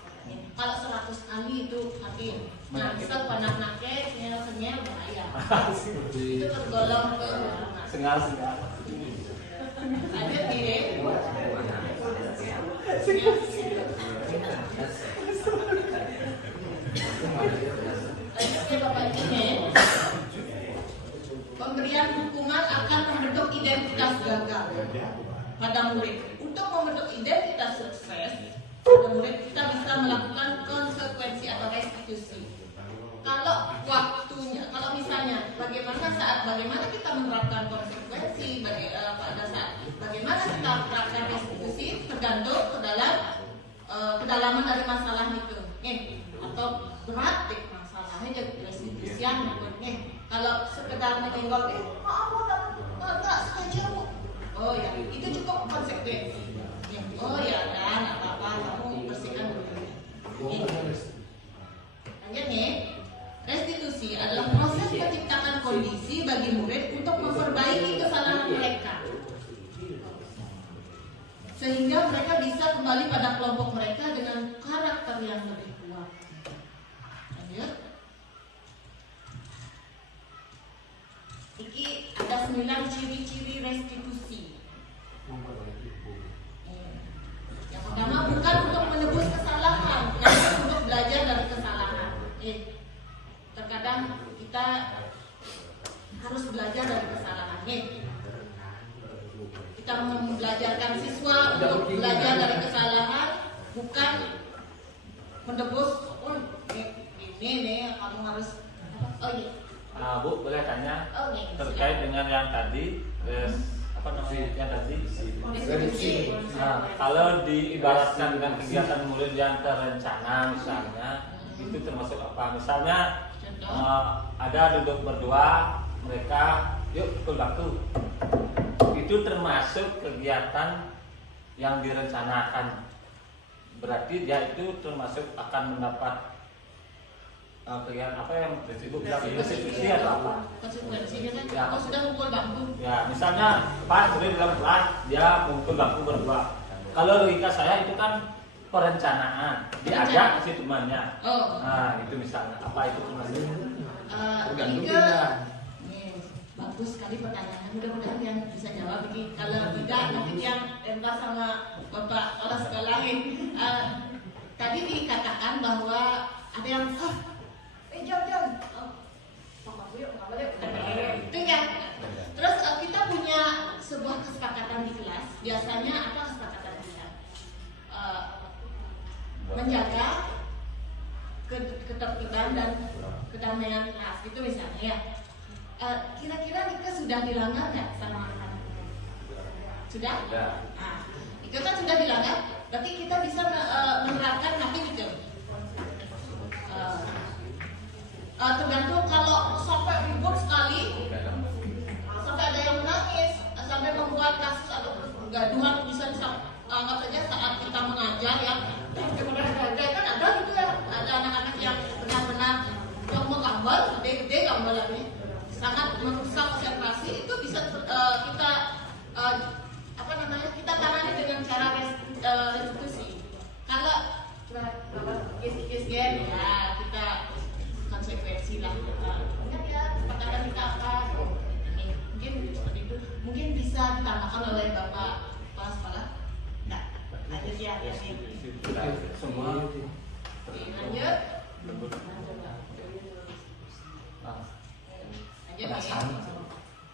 Kalau 100 kali itu hati nangis panak-naknya senyel-senyel bahaya. Itu tergolong ke Sengal-sengal. lanjut nih. Lanjutnya Bapak ini, pemberian hukuman akan membentuk identitas gagal pada murid. Untuk membentuk identitas sukses pada murid, kita bisa melakukan konsekuensi atau restitusi. Kalau waktunya, kalau misalnya bagaimana kita menerapkan konsekuensi pada saat bagaimana kita menerapkan restitusi tergantung kedalaman dari masalah itu, atau berat masalahnya jadi restitusi yang kalau sekedar menyenggol, maaf bu, tak sengaja bu, oh ya itu cukup konsekuensi. Oh ya dan apa-apa kamu bersihkan dulu. Lanjut nih. Restitusi adalah proses menciptakan kondisi bagi murid untuk memperbaiki kesalahan mereka, sehingga mereka bisa kembali pada kelompok mereka dengan karakter yang lebih kuat. Lanjut. Iki ada 9 ciri-ciri restitusi. Yang pertama, bukan untuk menebus kesalahan, namun untuk belajar dari kesalahan. Terkadang kita harus belajar dari kesalahan. Kita membelajarkan siswa untuk belajar dari kesalahan, bukan menebus. Oh, ini kamu harus. Oh iya. Bu, boleh tanya terkait siap. dengan yang tadi, apa namanya yang tadi? Restitusi. Kalau diibaratkan dengan kegiatan murid yang terencana misalnya, itu termasuk apa? Misalnya ada duduk berdua, mereka yuk pukul batu. Itu termasuk kegiatan yang direncanakan. Berarti dia itu termasuk akan mendapat kegiatan apa yang disebut restitusi atau apa? Konsekuensinya kan Ya. kalau sudah mukul bambu. Ya, misalnya pas sudah dalam kelas dia mukul bangku berdua. Kalau logika saya itu kan perencanaan, diajak si temannya. Oh. Nah, itu misalnya apa itu termasuk? Bagus sekali pertanyaannya. Mudah-mudahan yang bisa jawab ini. Kalau tidak nanti yang entah sama bapak kelas lain. Tadi dikatakan bahwa ada yang jam. Itu ya. Terus kita punya sebuah kesepakatan di kelas. Biasanya apa kesepakatan kita? Menjaga ketertiban dan kedamaian kelas itu misalnya ya. Kira-kira Nika sudah dilanggar nggak sama anak-anak? Sudah? Nah, Nika kan sudah dilanggar, berarti kita bisa menerapkan tapi gitu. Tergantung kalau sampai ribut sekali, sampai ada yang menangis, sampai membuat kasus atau kegaduhan bisa anggap saja saat kita mengajar ya. Kan ada gitu ya, ada anak-anak yang benar-benar yang menggambar, gede-gede gambarannya, sangat merusak konsentrasi. Itu bisa kita kita tangani dengan cara restitusi. Kalau kis-kis game ya kita konsekuensi lah. Ingat ya kesepakatan kita apa? Mungkin seperti itu. Mungkin bisa ditambahkan oleh bapak kepala sekolah. Nah, lanjut ya. Semua. Lanjut.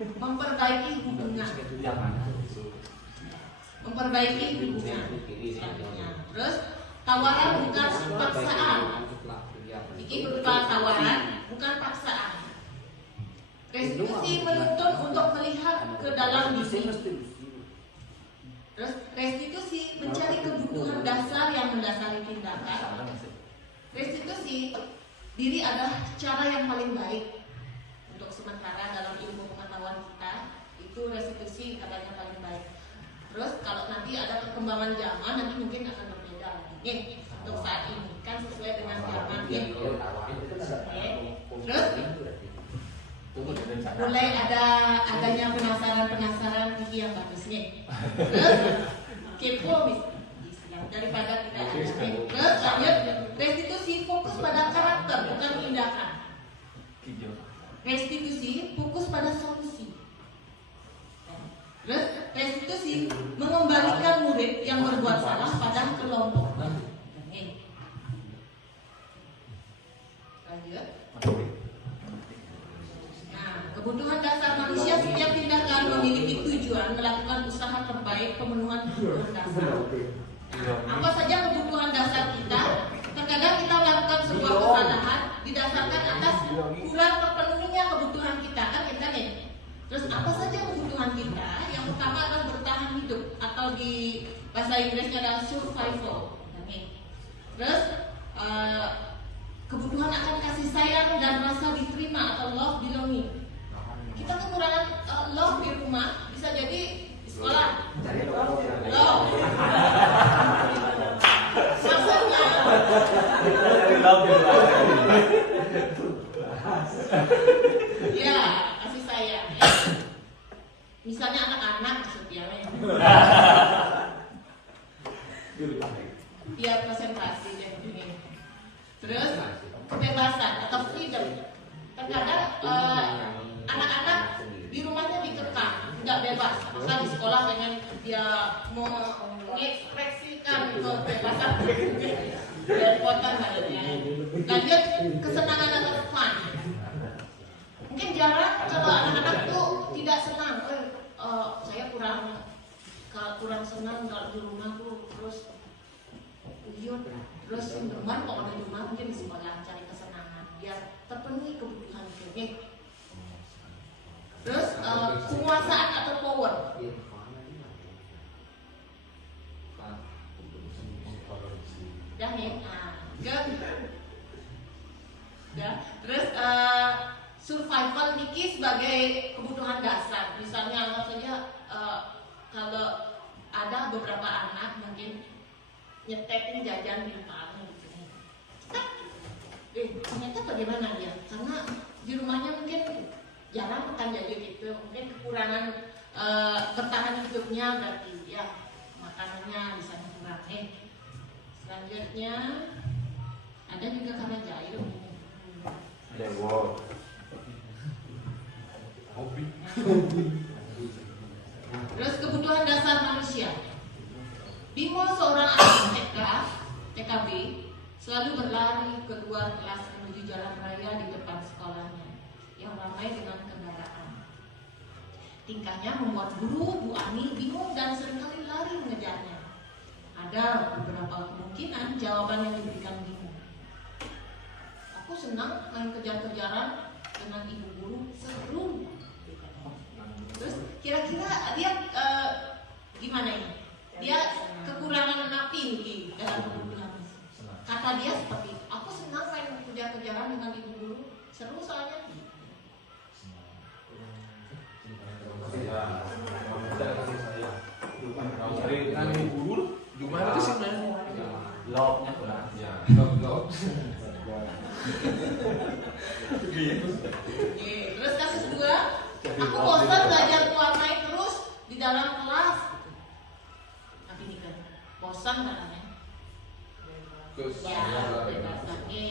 Memperbaiki hubungan. Memperbaiki hubungan. Terus tawaran bukan paksaan. Ini berupa tawaran bukan paksaan. Restitusi menuntun untuk melihat ke dalam diri. Terus restitusi mencari kebutuhan dasar yang mendasari tindakan. Restitusi diri adalah cara yang paling baik untuk sementara dalam ilmu pengetahuan kita. Itu restitusi katanya paling baik. Terus kalau nanti ada perkembangan zaman nanti mungkin akan berbeda lagi. Nih, untuk saat ini kan sesuai dengan zaman nih. Terus mulai adanya penasaran yang bagus nih. Terus kepo daripada tidak ada. Terus lanjut, restitusi fokus pada karakter bukan tindakan. Restitusi fokus pada solusi. Terus restitusi mengembalikan murid yang berbuat salah pada kelompok. Lanjut. Kebutuhan dasar manusia setiap tindakan memiliki tujuan melakukan usaha terbaik pemenuhan kebutuhan dasar. Apa saja kebutuhan dasar kita? Terkadang kita melakukan sebuah kesalahan didasarkan atas kurang terpenuhinya kebutuhan kita kan kita nih. Terus apa saja kebutuhan kita? Yang pertama adalah bertahan hidup atau di bahasa Inggrisnya adalah survival. Terus kebutuhan akan kasih sayang dan rasa diterima atau love belonging. Kita kekurangan love di rumah, bisa jadi di sekolah. Love. Maksudnya ya, kasih sayang ya. Misalnya anak-anak maksudnya biar presentasi deh ini. Terus kebebasan atau freedom. Terkadang anak-anak di rumahnya dikekang, nggak bebas. Maka di sekolah pengen dia mau mengekspresikan kebebasan, kerepotan kayaknya. Lanjut kesenangan atau fun. Mungkin jarang kalau anak-anak tuh tidak senang. Saya kurang senang kalau di rumah tuh terus uyun, terus teman kok di rumah mungkin di sekolah cari kesenangan biar terpenuhi kebutuhan hidupnya. Terus penguasaan atau power. Dan ya, terus survival Niki sebagai kebutuhan dasar. Misalnya anggap saja kalau ada beberapa anak mungkin nyetek jajan di depan gitu. Ternyata bagaimana dia? Karena di rumahnya mungkin jarang makan jajan itu, mungkin kekurangan bertahan hidupnya berarti ya makanannya bisa kurang. Selanjutnya ada juga karena jahil. Terus kebutuhan dasar manusia. Bimo seorang anak TKB selalu berlari keluar kelas menuju jalan raya di depan sekolahnya yang ramai dengan kendaraan. Tingkahnya membuat guru Bu Ani bingung dan seringkali lari mengejarnya. Ada beberapa kemungkinan jawaban yang diberikan bingung. Aku senang main kejar-kejaran dengan ibu guru, seru. Terus kira-kira dia gimana ini? Dia kekurangan napi nih dalam kebutuhan. Kata dia seperti itu. Aku senang main kejar-kejaran dengan ibu guru, seru soalnya. Kalau cari ibu guru, gimana sih mainnya? Love-nya kurang. Ya, love. Terus kasus 2, aku bosan belajar mewarnai terus di dalam kelas. Tapi ini kan bosan katanya. Ya, bebas lagi.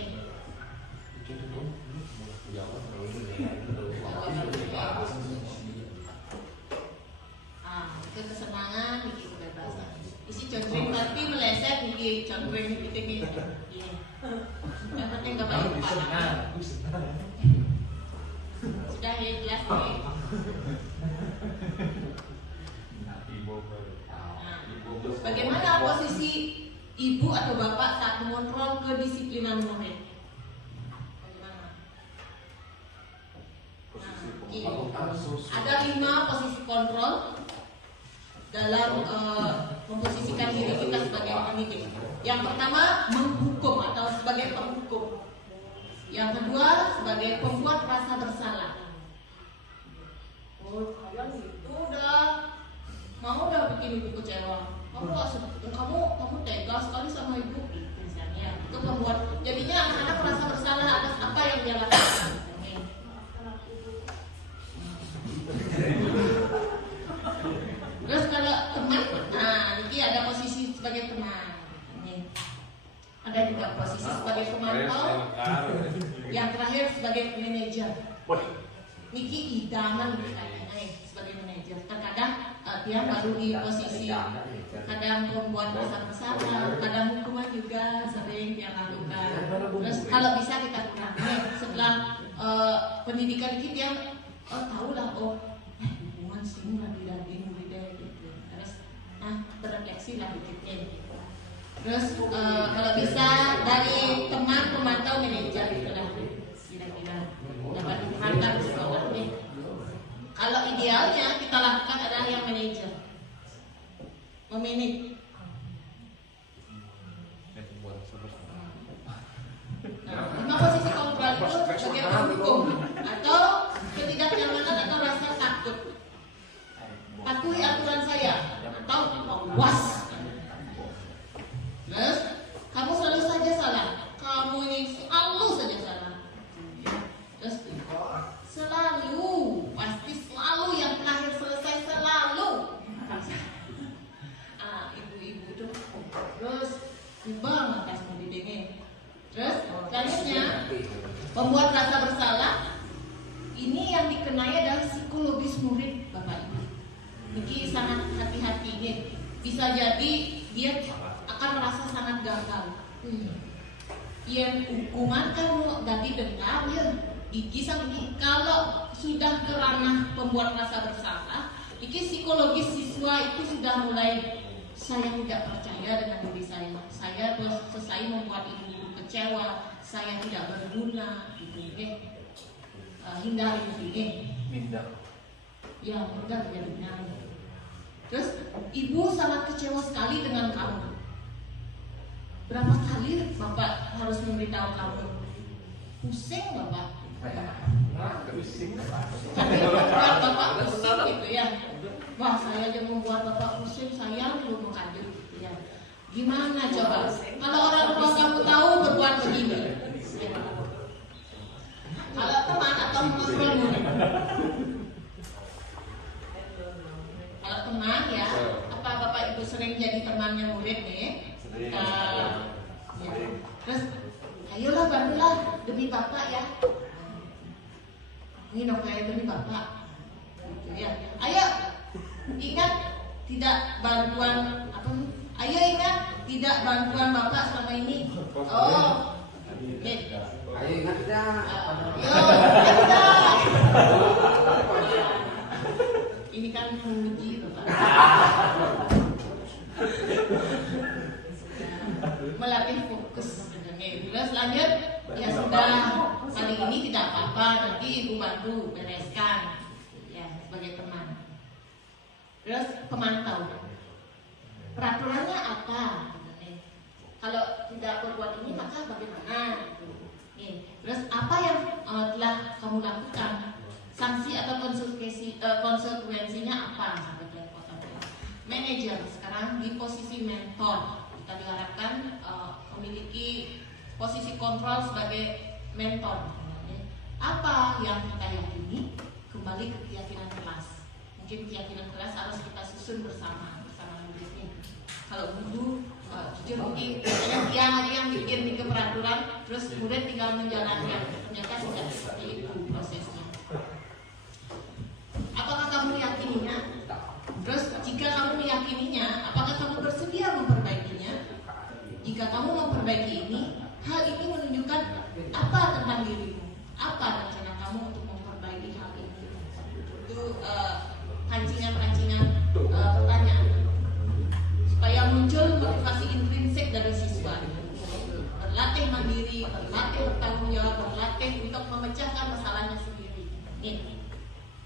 Itu kesenangan, itu kebebasan. isi condring tapi meleset nih condring gitu. Yang penting gak baik Pak. Sudah ya jelas nih. Bagaimana posisi ibu atau bapak saat mengontrol kedisiplinan murid? Bagaimana? Ada 5 posisi kontrol dalam memposisikan diri kita sebagai pendidik. Yang pertama, menghukum atau sebagai penghukum. Yang kedua, sebagai pembuat rasa bersalah. Oh, kalian itu udah bikin ibu kecewa. Kamu tega sekali sama ibu, misalnya. Itu pembuat. Jadinya anak-anak merasa bersalah atas apa yang dia lakukan. Terus kalau teman, nah ini ada posisi sebagai teman. Ada juga posisi sebagai pemantau. Yang terakhir sebagai manajer. Niki idaman sebagai manajer. Terkadang dia baru di posisi kadang pembuat rasa bersalah, kadang hukuman juga sering dia lakukan. Terus kalau bisa kita kurangi setelah pendidikan kita tahu lah hukuman sini lagi gitu. Terus berefleksi lah dikit. Terus kalau bisa dari teman pemantau manajer itulah kira-kira dapat diterapkan di sekolah ini. Kalau idealnya kita lakukan adalah yang manajer, memanage. Lima posisi kontrol itu sebagai penghukum atau ketidaknyamanan atau rasa takut. Patuhi aturan saya atau was. Terus kamu selalu saja salah. Kamu ini selalu saja salah. Terus selalu, pasti selalu yang terakhir selesai selalu. Ibu-ibu itu terus timbang atas mendidiknya. Terus selanjutnya pembuat rasa bersalah. Ini yang dikenai adalah psikologis murid Bapak Ibu. Niki sangat hati-hati nih. Bisa jadi dia akan merasa sangat gagal. Yang hukuman kamu tadi dengar ya. Iki kalau sudah ke ranah pembuat rasa bersalah, iki psikologis siswa itu sudah mulai saya tidak percaya dengan diri saya. Saya terus selesai membuat ibu kecewa. Saya tidak berguna. Gitu, hindari ini. Ya, mudah ya benar. Terus ibu sangat kecewa sekali dengan kamu. Berapa kali Bapak harus memberitahu kamu? Pusing Bapak. Tapi membuat Bapak pusing gitu ya. Wah, saya aja membuat Bapak pusing, saya belum mengkaji gitu ya. Gimana coba? Kalau orang tua kamu tahu berbuat begini. Ya. Kalau teman atau ngobrol murid. Kalau teman ya, apa Bapak Ibu sering jadi temannya murid nih? Ya. Terus ayolah bantulah demi Bapak ya. Ini dong kayak demi Bapak. Gitu ya. Ayo ingat tidak bantuan apa? Ayo ingat tidak bantuan Bapak selama ini. Oh. Ayo ingat tidak? Ini kan menguji Bapak. Melatih fokus. Terus lanjut, ya sudah kali ini tidak apa-apa, nanti ibu bantu bereskan, ya sebagai teman. Terus pemantau, peraturannya apa? Kalau tidak berbuat ini maka bagaimana? Terus apa yang telah kamu lakukan? Sanksi atau konsekuensinya apa? Manajer sekarang di posisi mentor. Kita diharapkan memiliki posisi kontrol sebagai mentor. Apa yang kita yakini kembali ke keyakinan kelas. Mungkin keyakinan kelas harus kita susun bersama muridnya. Kalau guru jujur mungkin dia yang bikin ke peraturan, terus murid tinggal menjalankan. Ternyata tidak seperti itu prosesnya. Apakah kamu meyakininya? Terus jika kamu meyakininya, apakah kamu bersedia memperbaiki ini, hal ini menunjukkan apa tentang dirimu, apa rencana kamu untuk memperbaiki hal ini. Itu pancingan-pancingan pertanyaan supaya muncul motivasi intrinsik dari siswa. Berlatih mandiri, berlatih bertanggung jawab, berlatih untuk memecahkan masalahnya sendiri.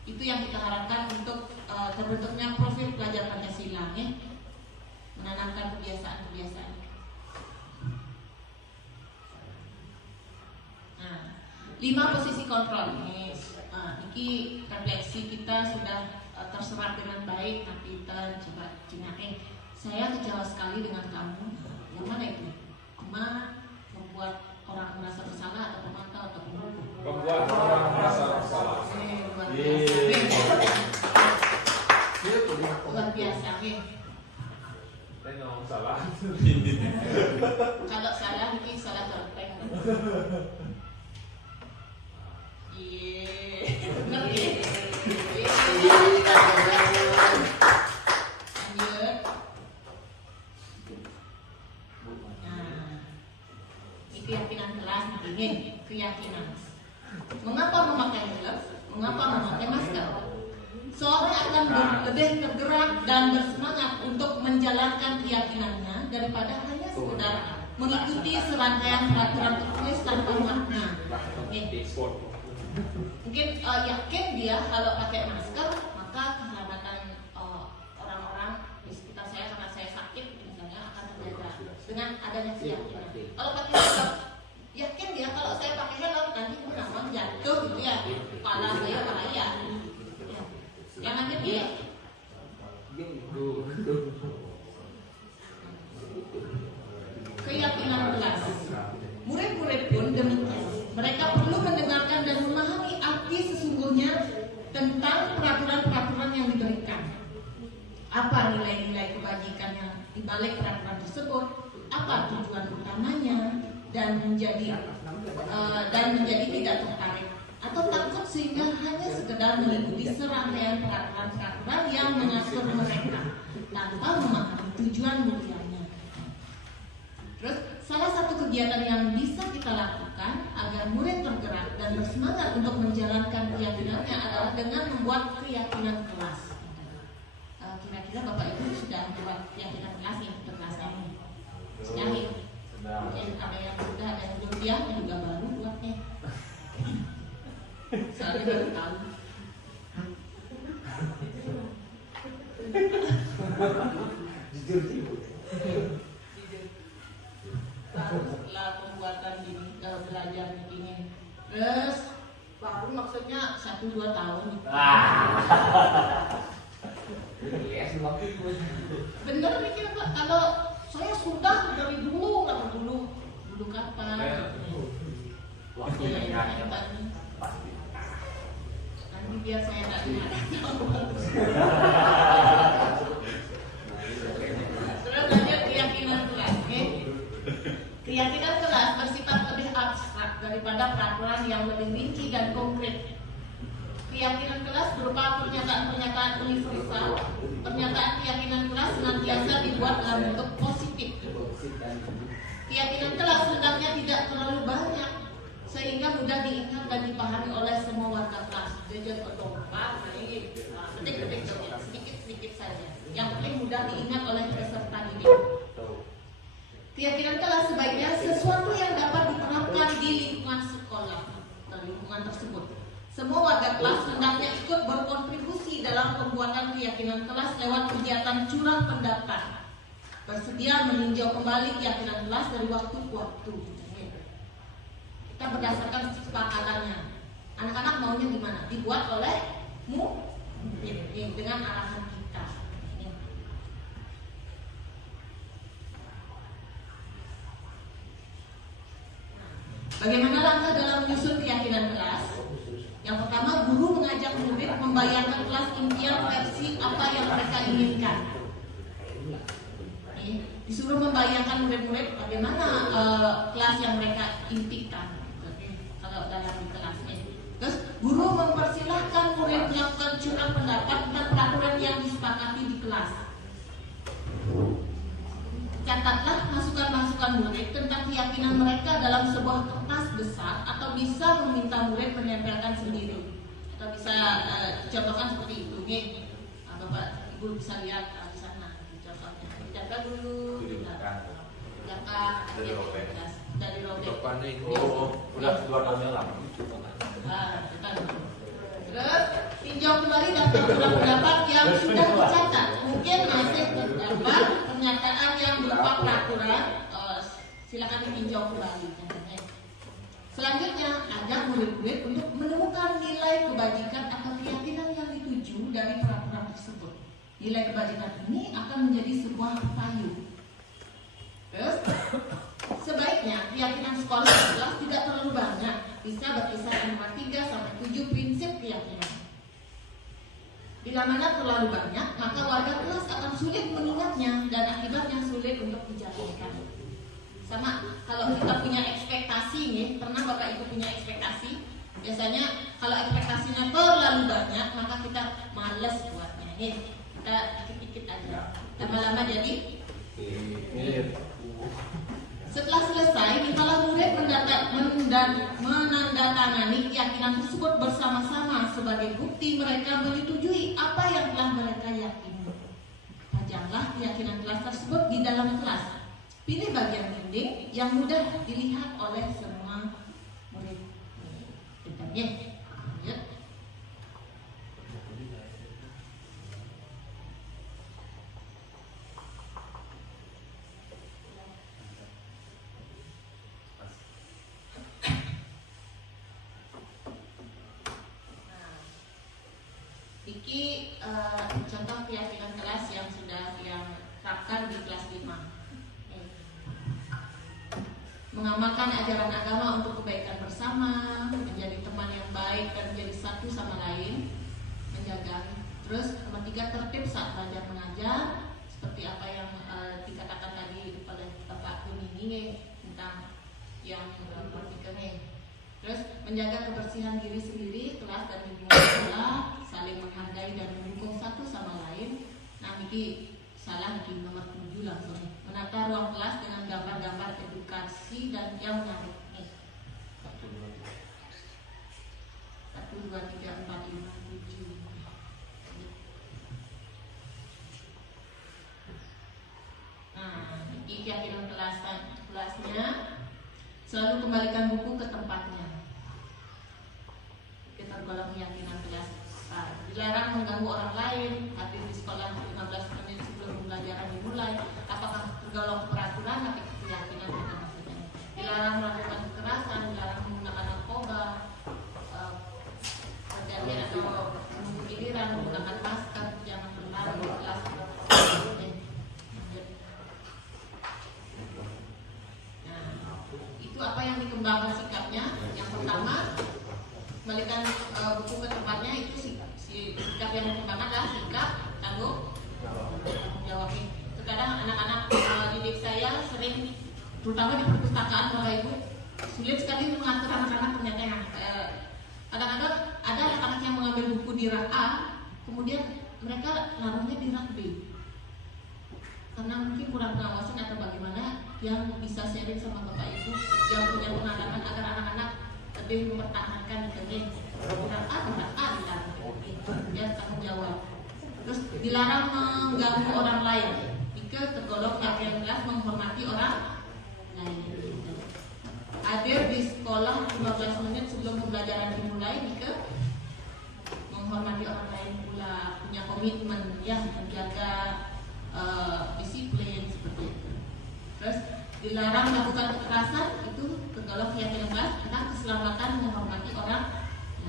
Itu yang kita harapkan untuk terbentuknya profil pelajar Pancasila, menanamkan kebiasaan-kebiasaan. Nah, 5 posisi kontrol. Ini refleksi kita sudah terserap dengan baik, tapi kita coba jinakin. Saya kecewa sekali dengan kamu. Yang mana itu? Membuat orang merasa bersalah atau memantau atau menghukum? Membuat orang merasa bersalah. Luar biasa. Luar biasa. Saya ngomong salah. Kalau salah mungkin salah terpeng. Ngerti? Lanjut. Ini keyakinan kelas, ini keyakinan. Mengapa memakai helm? Mengapa memakai masker? Seorang akan lebih tergerak dan bersemangat untuk menjalankan keyakinannya daripada hanya sekedar mengikuti serangkaian peraturan tertulis tanpa makna. Mungkin yakin dia kalau pakai masker maka keselamatan orang-orang di sekitar saya karena saya sakit misalnya akan terjaga dengan adanya keyakinan. Kalau pakai masker, yakin dia kalau saya pakai helm nanti menambah jatuh gitu ya, kepala saya bahaya. Yang lanjut dia. Keyakinan kelas. Murid-murid pun demikian. Mereka perlu mendengarkan dan memahami arti sesungguhnya tentang peraturan-peraturan yang diberikan. Apa nilai-nilai kebajikan yang dibalik peraturan tersebut? Apa tujuan utamanya? Dan menjadi tidak tertarik atau takut sehingga hanya sekedar mengikuti serangkaian peraturan-peraturan yang mengatur mereka tanpa memahami tujuan mulianya. Terus salah satu kegiatan yang bisa kita lakukan agar murid tergerak dan bersemangat untuk menjalankan keyakinannya adalah dengan membuat keyakinan kelas. Kira-kira Bapak Ibu sudah membuat keyakinan kelas yang untuk kelas ini? Sudah ya? Mungkin ada yang sudah, ada yang belum, yang juga baru buatnya. Soalnya baru tahu. Setelah pembuatan ini, belajar begini, terus baru maksudnya 1-2 tahun. Bener mikir Pak, kalau saya sudah dari dulu, nggak dulu kapan? Nanti biar saya nggak ingat. Terus lanjut keyakinan kelas. Keyakinan kelas bersifat lebih abstrak daripada peraturan yang lebih rinci dan konkret. Keyakinan kelas berupa pernyataan-pernyataan universal. Pernyataan keyakinan kelas senantiasa dibuat dalam bentuk positif. Keyakinan kelas hendaknya tidak terlalu banyak sehingga mudah diingat dan dipahami oleh semua warga kelas. Jadi berdompa, sedikit-sedikit saja. Yang penting mudah diingat oleh peserta didik. Keyakinan kelas sebaiknya sesuatu yang dapat diterapkan di lingkungan sekolah, lingkungan tersebut. Semua warga kelas hendaknya ikut berkontribusi dalam pembuatan keyakinan kelas lewat kegiatan curang pendapat. Bersedia meninjau kembali keyakinan kelas dari waktu ke waktu. Kita berdasarkan kesepakatannya. Anak-anak maunya gimana? Dibuat olehmu dengan arahan kita. Bagaimana langkah dalam menyusun keyakinan kelas? Yang pertama, guru mengajak murid membayangkan kelas impian versi apa yang mereka inginkan. Disuruh membayangkan murid-murid bagaimana kelas yang mereka impikan. Kalau dalam kelas ini. Terus guru mempersilahkan murid melakukan curang pendapat tentang peraturan yang disepakati di kelas. catatlah masukan-masukan murid tentang keyakinan mereka dalam sebuah kertas besar, atau bisa meminta murid menempelkan sendiri, atau bisa contohkan seperti itu nih. Bapak Ibu bisa lihat di sana contohnya. Jaga dulu, jaga dari robek. Udah keluar kamera. Terus tinjau kembali daftar pendapat yang sudah dicatat. Mungkin masih terdapat pernyataan yang berupa peraturan. Silakan ditinjau kembali. Selanjutnya, ajak murid-murid untuk menemukan nilai kebajikan atau keyakinan yang dituju dari peraturan tersebut. Nilai kebajikan ini akan menjadi sebuah payung. Terus, sebaiknya keyakinan sekolah kelas tidak terlalu banyak, bisa berkisar antara 3 sampai 7 prinsip keyakinan. Bila mana terlalu banyak, maka warga kelas akan sulit mengingatnya dan akibatnya sulit untuk dijalankan. Sama kalau kita punya ekspektasi nih, pernah Bapak Ibu punya ekspektasi? Biasanya kalau ekspektasinya terlalu banyak, maka kita males buatnya. Nih, kita dikit-dikit aja. Lama-lama jadi. Setelah selesai, mintalah murid menandatangani keyakinan tersebut bersama-sama sebagai bukti mereka menyetujui apa yang telah mereka yakini. Pajanglah keyakinan kelas tersebut di dalam kelas. Pilih bagian dinding yang mudah dilihat oleh semua murid. Bentarnya, lanjut. Iki contoh keyakinan kelas yang sudah terapkan di kelas 5. Mengamalkan ajaran agama untuk kebaikan bersama, menjadi teman yang baik dan menjadi satu sama lain, menjaga. Terus nomor 3, tertib saat belajar mengajar, seperti apa yang dikatakan tadi oleh Bapak Kumini tentang yang berpikirnya. Terus menjaga kebersihan diri sendiri, kelas dan lingkungan sekolah, saling menghargai dan mendukung satu sama lain. Nah, ini salah di nomor 7 langsung. Menata ruang kelas dengan gambar-gambar edukasi dan yang menarik. 1, 2, 3, 4, 5, 7. Nah, ini keyakinan kelasnya. Selalu kembalikan buku ke tempatnya. Kita tergolong keyakinan kelas. Dilarang mengganggu orang lain, hadir di sekolah 15 menit sebelum pembelajaran dimulai. Apakah tergolong peraturan atau keyakinan kita maksudnya? Dilarang melakukan kekerasan, dilarang menggunakan narkoba, perjanjian atau menunggu giliran, menggunakan masker, jangan berlari di kelas. Nah, itu apa yang dikembangkan sikapnya? Yang pertama, kembalikan buku ke tempatnya. Itu sikap yang dikembangkan adalah sikap tanggung jawab. Sekarang anak-anak didik saya sering, terutama di perpustakaan Bapak Ibu, sulit sekali mengatur anak-anak. Ternyata kadang-kadang ada anak-anak yang mengambil buku di rak A, kemudian mereka naruhnya di rak B, karena mungkin kurang pengawasan atau bagaimana. Yang bisa sharing sama Bapak Ibu yang punya pengalaman agar anak-anak lebih mempertahankan ini. Rak A, dilarang, dia tanggung jawab. Terus dilarang mengganggu orang lain. Jika tergolong keyakinan kelas menghormati orang lain. Hadir di sekolah 15 menit sebelum pembelajaran dimulai. Jika menghormati orang lain pula, punya komitmen ya, menjaga disiplin seperti itu. Terus dilarang melakukan kekerasan, itu tergolong keyakinan kelas tentang keselamatan menghormati orang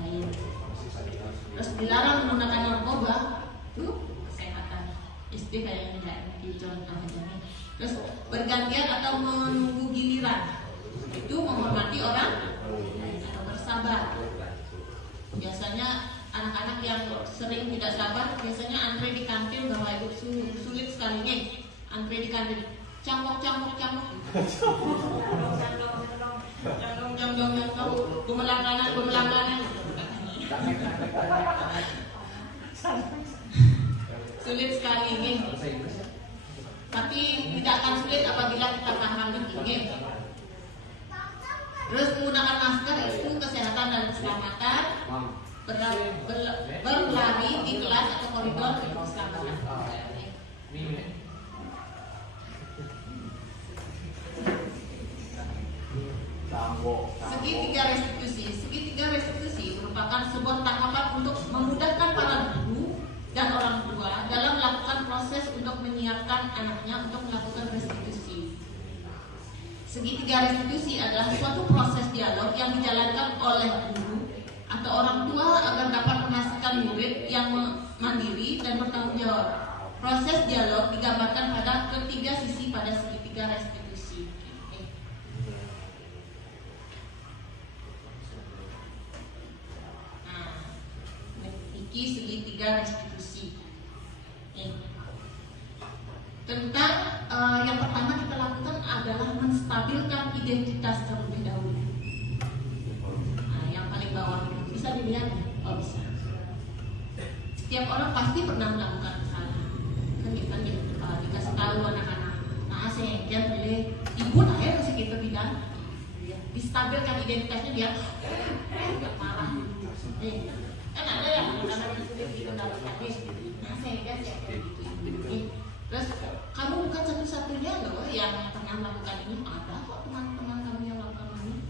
lain. Terus dilarang menggunakan narkoba, itu kesehatan. SD kayaknya tidak dicontoh aja nih. Terus bergantian atau menunggu giliran, itu menghormati orang lain atau bersabar. Biasanya anak-anak yang sering tidak sabar, biasanya antre di kantin. Bapak Ibu, sulit sekali nih antre di kantin. Cambok, bumelang kanan. Sulit sekali nih. tapi tidak akan sulit apabila kita pahami ini. Terus menggunakan masker itu kesehatan dan keselamatan, berlari di kelas atau koridor itu keselamatan. Segitiga restitusi merupakan sebuah tahapan untuk memudahkan para guru dan orang tua dalam melakukan proses untuk menyiapkan anaknya untuk melakukan restitusi. Segitiga restitusi adalah suatu proses dialog yang dijalankan oleh guru atau orang tua agar dapat memastikan murid yang mandiri dan bertanggung jawab. Proses dialog digambarkan pada ketiga sisi pada segitiga restitusi. Segitiga restitusi. Tentang yang pertama kita lakukan adalah menstabilkan identitas terlebih dahulu. Yang paling bawah bisa dilihat, bisa. Setiap orang pasti pernah melakukan kesalahan. Kan kita dikasih tahu anak-anak, nah saya ingin boleh ibu ya kasih kita bilang, distabilkan identitasnya dia, nggak marah. Kan ada yang anak-anak itu dalam hadis, nah saya kayak gitu. Terus kamu bukan satu-satunya loh yang pernah melakukan ini, ada kok teman-teman kamu yang melakukan ini.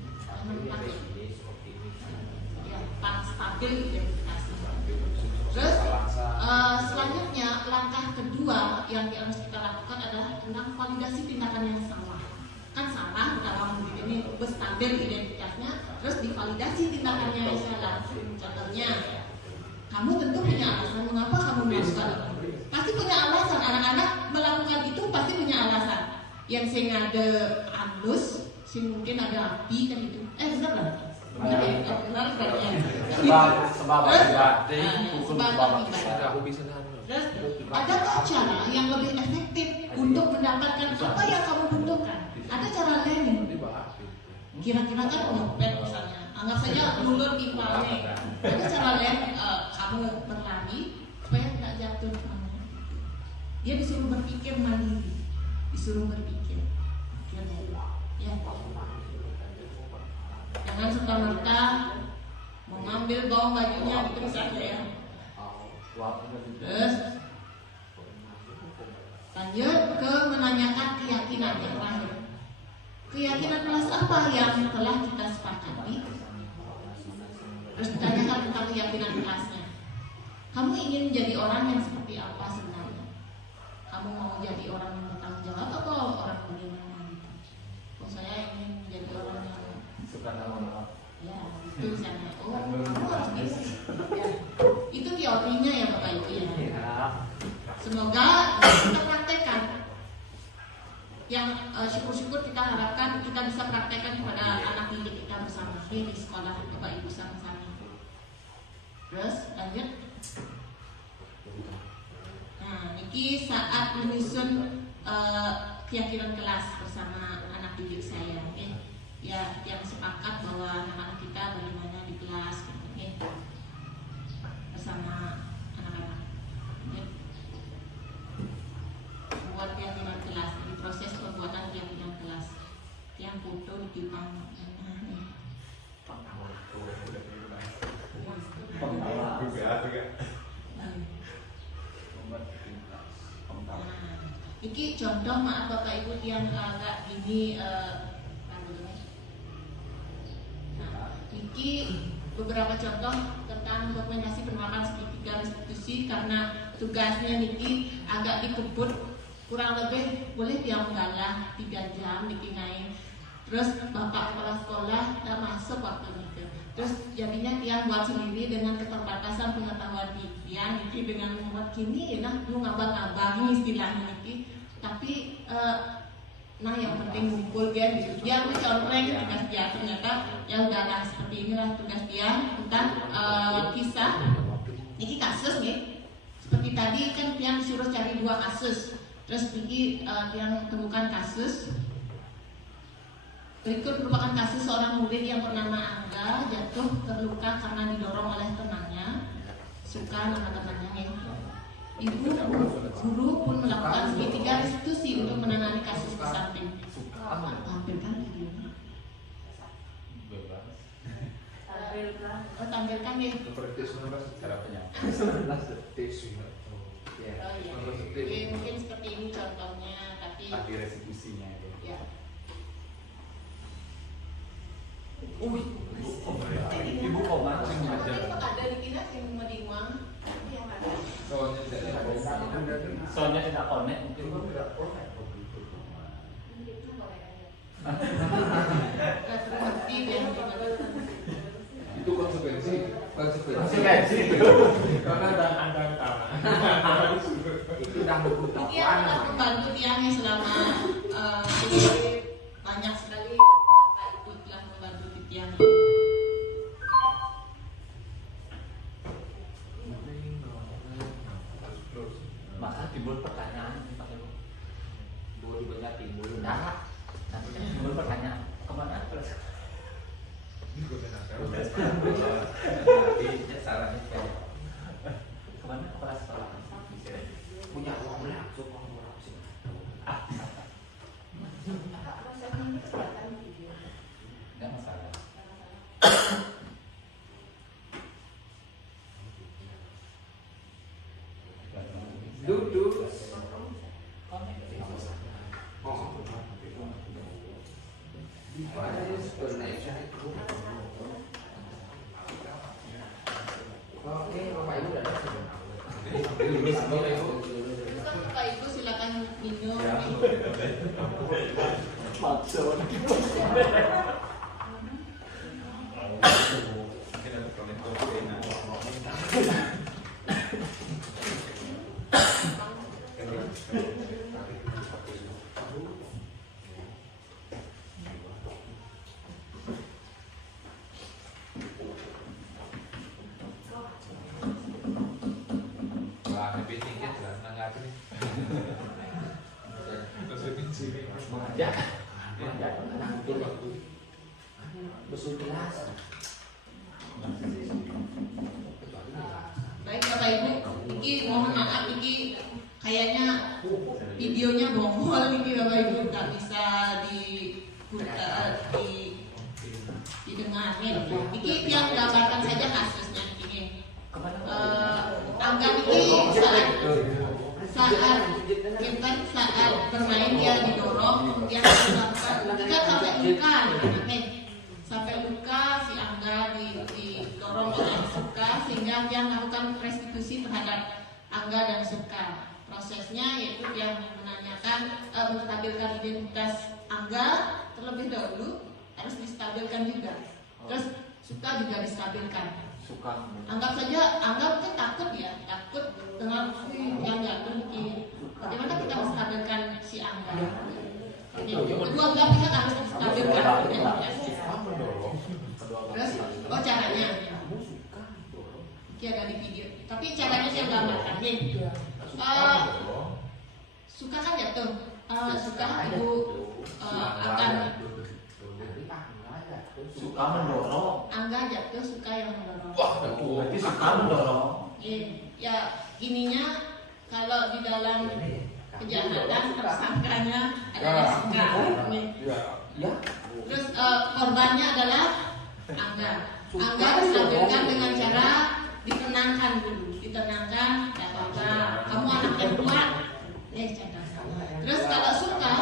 Ya, stabil identitas. Terus selanjutnya langkah kedua yang harus kita lakukan adalah tentang validasi tindakan yang salah. Kan salah dalam ini stabil identitasnya, terus divalidasi tindakannya yang salah. Contohnya, kamu tentu punya alasan mengapa kamu melakukan. Pasti punya alasan, anak-anak melakukan itu pasti punya alasan. Yang sing ada halus, sing mungkin ada api kan itu. Benar lah. Benar ya. Sebab Terus adakah cara yang lebih efektif untuk mendapatkan apa yang kamu butuhkan? Ada cara lain. Kira-kira kan nyopet misalnya. Anggap saja lulur ipalnya. Ada cara lain kamu berlari supaya tidak jatuh. Dia disuruh berpikir mandiri, disuruh berpikir. Ya. Jangan serta-merta mengambil bawah bajunya gitu saja ya. Terus lanjut ke menanyakan keyakinan yang terakhir. Keyakinan kelas apa yang telah kita sepakati? Terus ditanyakan tentang keyakinan kelasnya. Kamu ingin menjadi orang yang seperti apa sebenarnya? Kamu mau jadi orang yang bertanggung jawab atau orang bagaimana? Oh saya ingin menjadi orang yang suka nama. Ya itu misalnya. Oh kamu harus gitu. Ya. Itu teorinya ya Bapak Ibu ya. Semoga kita praktekkan. Yang syukur-syukur kita harapkan kita bisa praktekkan kepada anak didik kita bersama di sekolah Bapak Ibu sama-sama. Terus lanjut. Nah, ini saat menyusun keyakinan kelas bersama anak didik saya, okay? Ya, yang sepakat bahwa anak-anak kita bagaimana di kelas, okay? Bersama anak-anak. Okay? Buat keyakinan kelas, di proses pembuatan keyakinan kelas, yang foto di depan. Iki contoh maaf Bapak Ibu yang agak gini iki beberapa contoh tentang dokumentasi penerapan segitiga restitusi karena tugasnya niki agak dikebut kurang lebih boleh diam galah 3 jam niki naik. Terus Bapak kepala sekolah tidak masuk waktu itu. Terus jadinya dia buat sendiri dengan keterbatasan pengetahuan dia niki dengan membuat gini nah lu ngabang-ngabang istilahnya niki. Tapi nah yang penting ngumpul kan gitu. Dia mencontreng tugas dia ternyata ya udahlah seperti inilah tugas dia tentang kisah. Ini kasus nih. Seperti tadi kan yang disuruh cari 2 kasus. Terus ini yang temukan kasus. Berikut merupakan kasus seorang murid yang bernama Angga jatuh terluka karena didorong oleh temannya. Suka nama temannya nih. ibu, guru pun melakukan segitiga restitusi untuk menangani kasus di samping. Tampilkan videonya. Tampilkan. Oh, tampilkan ya. Seperti 19 cara penyampaian. 19 detik. Oh iya. Jadi mungkin seperti ini contohnya, tapi Tadi restitusinya itu. ya. Ibu koma. Ada di kita yang mau diuang, tapi yang ada. Soalnya tidak connect mungkin. Retributif yang Itu konsekuensi. Konsekuensi. Karena ada utama. Itu udah buku Ini akan membantu Tiani selama banyak sekali Bapak Ibu telah membantu Tiani. Maka timbul pertanyaan Pak Ibu. Boleh banyak timbul. Nah, nanti kan timbul pertanyaan kemana terus? Nanti sarannya kayak Kemana kepala sekolah? punya uang langsung korporasi. nggak masalah. Duduk. Oke, Bapak Ibu udah ada. Bapak Ibu silakan minum. Wah, lebih tinggi lah, nggak nih. Terus lebih sini. Mengajak. Besar kelas. Baik Bapak Ibu, Iki mohon maaf Iki kayaknya videonya bongol Iki Bapak Ibu nggak bisa didengarin. Iki yang gambarkan saja kasusnya ini. Angga ini saat bermain dia didorong, kemudian ketika sampai luka, sampai luka si Angga didorong oleh Suka sehingga dia melakukan restitusi terhadap Angga dan Suka. Prosesnya yaitu dia menanyakan, menstabilkan identitas Angga terlebih dahulu, harus distabilkan juga. Terus Suka juga distabilkan. Suka. Anggap saja, mungkin takut ya, takut dengan yang jatuh mungkin. Bagaimana kita menstabilkan si Angga? Kedua belah pihak harus distabilkan. Terus, caranya? Ini ada di video. Tapi caranya saya gambarkan nih. Suka kan jatuh. Suka ibu akan Suka mendorong. Angga jatuh, Suka yang mendorong. Berarti Suka mendorong. Ya, ininya kalau di dalam kejahatan tersangkanya adalah Suka. Ya. Terus korbannya adalah Angga. Angga distabilkan dengan cara ditenangkan dulu, ditenangkan. Ya apa-apa, kamu anak yang kuat. Terus kalau Suka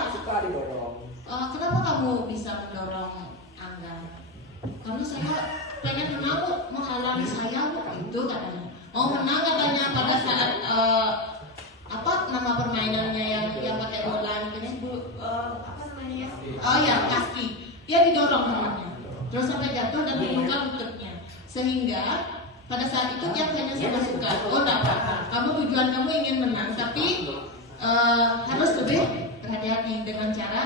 Didorong. kenapa kamu bisa mendorong Angga? Karena saya pengen menang kok, menghalangi saya kok, itu katanya. Mau menang katanya pada saat apa nama permainannya yang pakai bola ini apa namanya? Oh ya, kaki. Dia didorong namanya. Terus sampai jatuh dan meluka lututnya. Sehingga pada saat itu dia hanya sama Suka. Oh, enggak apa-apa. Tujuan kamu ingin menang, tapi harus lebih berhati-hati dengan cara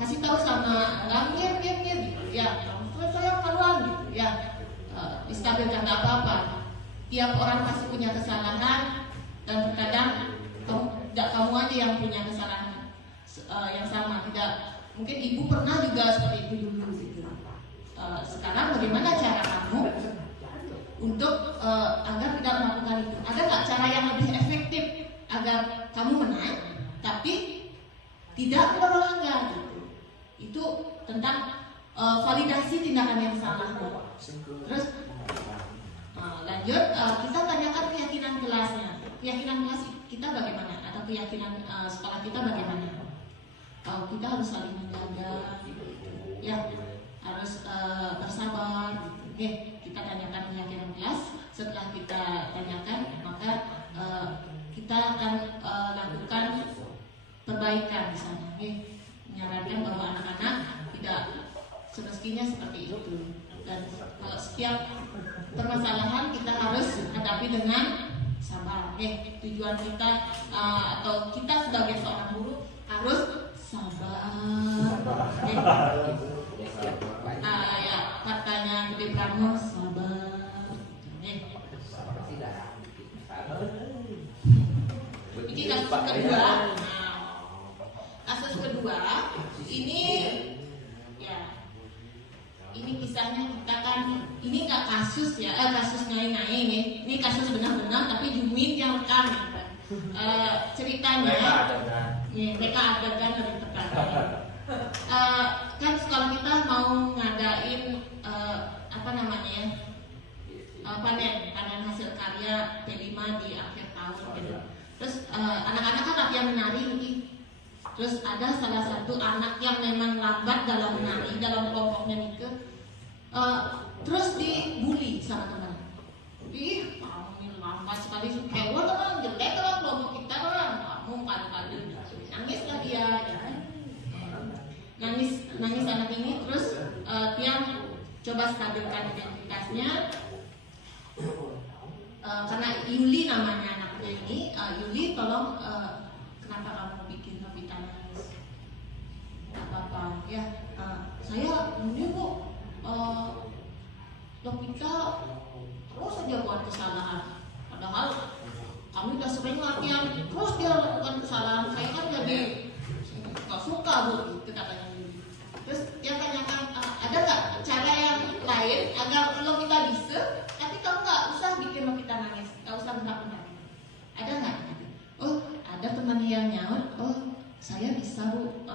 kasih tahu sama Angga, gitu. Ya, saya kaluan gitu. Ya, distabilkan enggak apa-apa. Tiap orang pasti punya kesalahan dan terkadang tidak kamu aja yang punya kesalahan yang sama. Tidak, mungkin ibu pernah juga seperti itu dulu gitu. Sekarang bagaimana cara kamu untuk agar tidak melakukan itu? Ada nggak cara yang lebih tidak berolahraga gitu. Itu tentang validasi tindakan yang salah. Terus lanjut, kita tanyakan keyakinan kelasnya. Keyakinan kelas kita bagaimana? Atau keyakinan sekolah kita bagaimana? Kita harus saling menjaga, ya, harus bersabar. Oke, kita tanyakan keyakinan kelas. Setelah kita tanyakan, maka kita akan lakukan perbaikan di sana. Menyarankan bahwa anak-anak tidak semestinya seperti itu. Dan kalau setiap permasalahan kita harus hadapi dengan sabar. Tujuan kita atau kita sebagai seorang guru harus sabar. Ya, katanya Gede Prano, sabar. Ini kasus kedua. Kasus kedua ini, ya, ini kisahnya kita kan, ini nggak kasus ya, kasus ngai-ngai nih. Ini kasus benar-benar, tapi Jumin yang rekam. Ceritanya, mereka adegan dari perkara. Kan sekolah kita mau ngadain panen hasil karya P5 di akhir tahun gitu. Terus anak-anak kan latihan menari nih. Terus ada salah satu anak yang memang lambat dalam menari, dalam kelompoknya Nike, terus dibully sama teman. Ih, kamu ini lambat sekali, hewan kan, jelek kan kelompok kita kan, kamu padu-padu. Nangislah dia, ya. Nangis anak ini. Terus dia coba stabilkan identitasnya, karena Yuli namanya anaknya ini. Yuli, tolong, kenapa kamu bikin Novita nangis? Apa-apa ya, saya ini Bu, Novita terus saja buat kesalahan, padahal kami udah sering latihan, terus dia lakukan kesalahan. Saya kan jadi gak suka Bu, gitu katanya. Terus dia tanyakan, ada gak cara yang lain agar Novita bisa, tapi kamu gak usah bikin Novita nangis, gak usah benar-benar. Ada gak? Oh, ada teman yang nyaut, oh saya bisa Bu,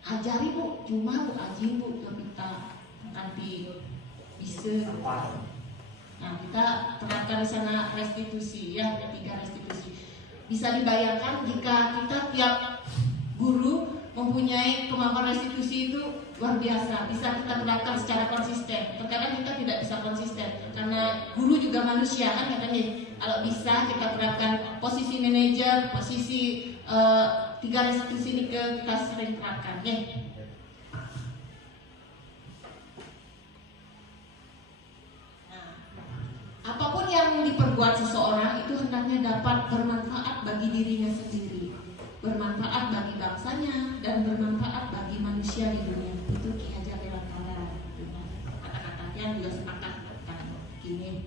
ajari Bu, cuma Bu aji Bu Novita nanti bisa. Nah, kita terapkan di sana restitusi, ya, ada 3 restitusi. Bisa dibayangkan jika kita tiap guru mempunyai kemampuan restitusi itu luar biasa, bisa kita terapkan secara konsisten. Terkadang kita tidak bisa konsisten karena guru juga manusia kan, katanya. Kalau bisa kita terapkan posisi manajer, posisi 3 restitusi ini kita sering terapkan, ya. Apapun yang diperbuat seseorang itu hendaknya dapat bermanfaat bagi dirinya sendiri, bermanfaat bagi bangsanya, dan bermanfaat bagi manusia di dunia. Itu Ki Hajar Dewantara. Kata-katanya juga sepakat kan gini.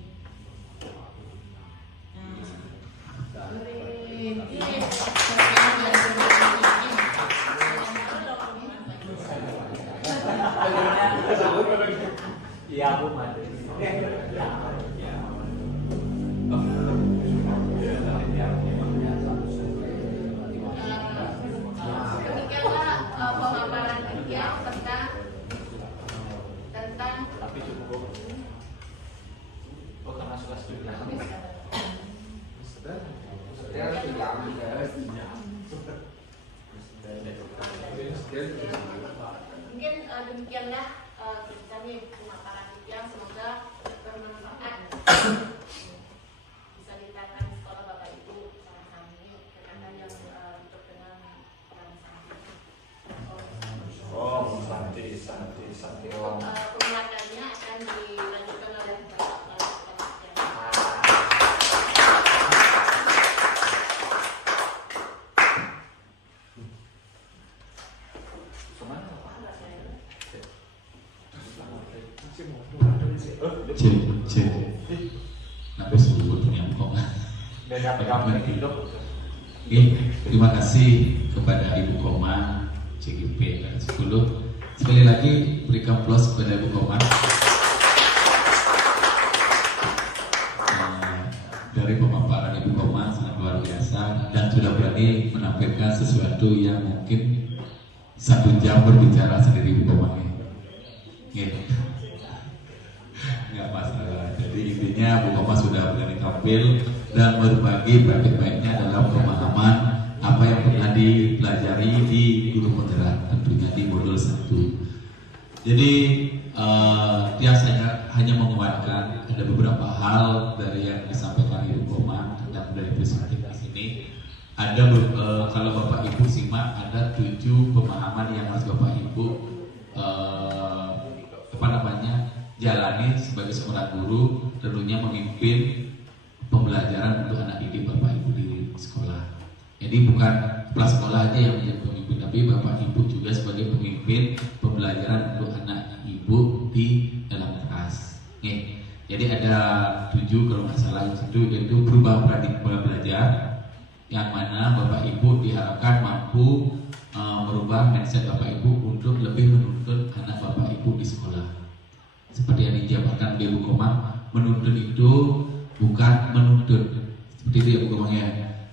Iya Bu, mati. Demikianlah pemaparan yang tentang Tapi cukup. Oh, karena sudah studi. mungkin demikianlah kita nih pemaparan yang semoga bermanfaat. Bisa diterapkan di sekolah Bapak Ibu sama-sama ini rekan-rekan yang terkenal Santi. penguatannya akan dilanjutkan oleh Bapak Cek. Nabi sebut penyambung. Beda pegang hidup. Terima kasih kepada Ibu Koma CGP 10. Sekali lagi berikan plus kepada Ibu Koma. Dari pemaparan Ibu Koma sangat luar biasa dan sudah berani menampilkan sesuatu yang mungkin 1 jam berbicara sendiri Bu Komang. Gitu. Nggak masalah. Jadi intinya Bu Komang sudah berani tampil dan berbagi baik-baiknya dalam pemahaman apa yang pernah dipelajari di Guru Moderat, tentunya di modul 1. Jadi dia hanya menguatkan ada beberapa hal dari yang disampaikan Ibu Komang tentang budaya positif di sini. Ada kalau Bapak Ibu simak ada 7 pemahaman yang harus Bapak Ibu jalani sebagai seorang guru, tentunya memimpin pembelajaran untuk anak didik Bapak Ibu di sekolah. Jadi bukan kepala sekolah aja yang menjadi pemimpin, tapi Bapak Ibu juga sebagai pemimpin pembelajaran untuk anak ibu di dalam kelas. Jadi ada 7 kalau nggak salah itu, yaitu berubah paradigma belajar, yang mana Bapak Ibu diharapkan mampu merubah mindset Bapak Ibu untuk lebih menuntun anak Bapak Ibu di sekolah. Seperti yang dijabarkan oleh Bu Komang, menuntun itu bukan menuntut, seperti itu ya Bu Komang ya.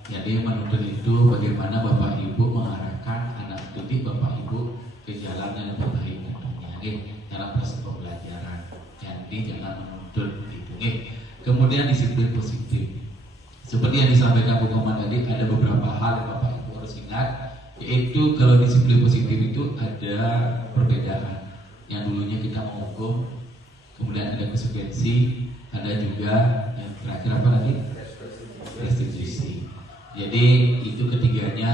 Jadi menuntun itu bagaimana Bapak Ibu mengarahkan anak didik Bapak Ibu ke jalan yang lebih baik tentunya dalam proses pembelajaran. Jadi jangan menuntut itu. Kemudian disiplin positif. Seperti yang disampaikan Bu Komang tadi, ada beberapa hal yang Bapak Ibu harus ingat, yaitu kalau disiplin positif itu ada perbedaan. Yang dulunya kita menghukum, kemudian ada konsekuensi, ada juga yang terakhir apa lagi? Restitusi. Jadi itu ketiganya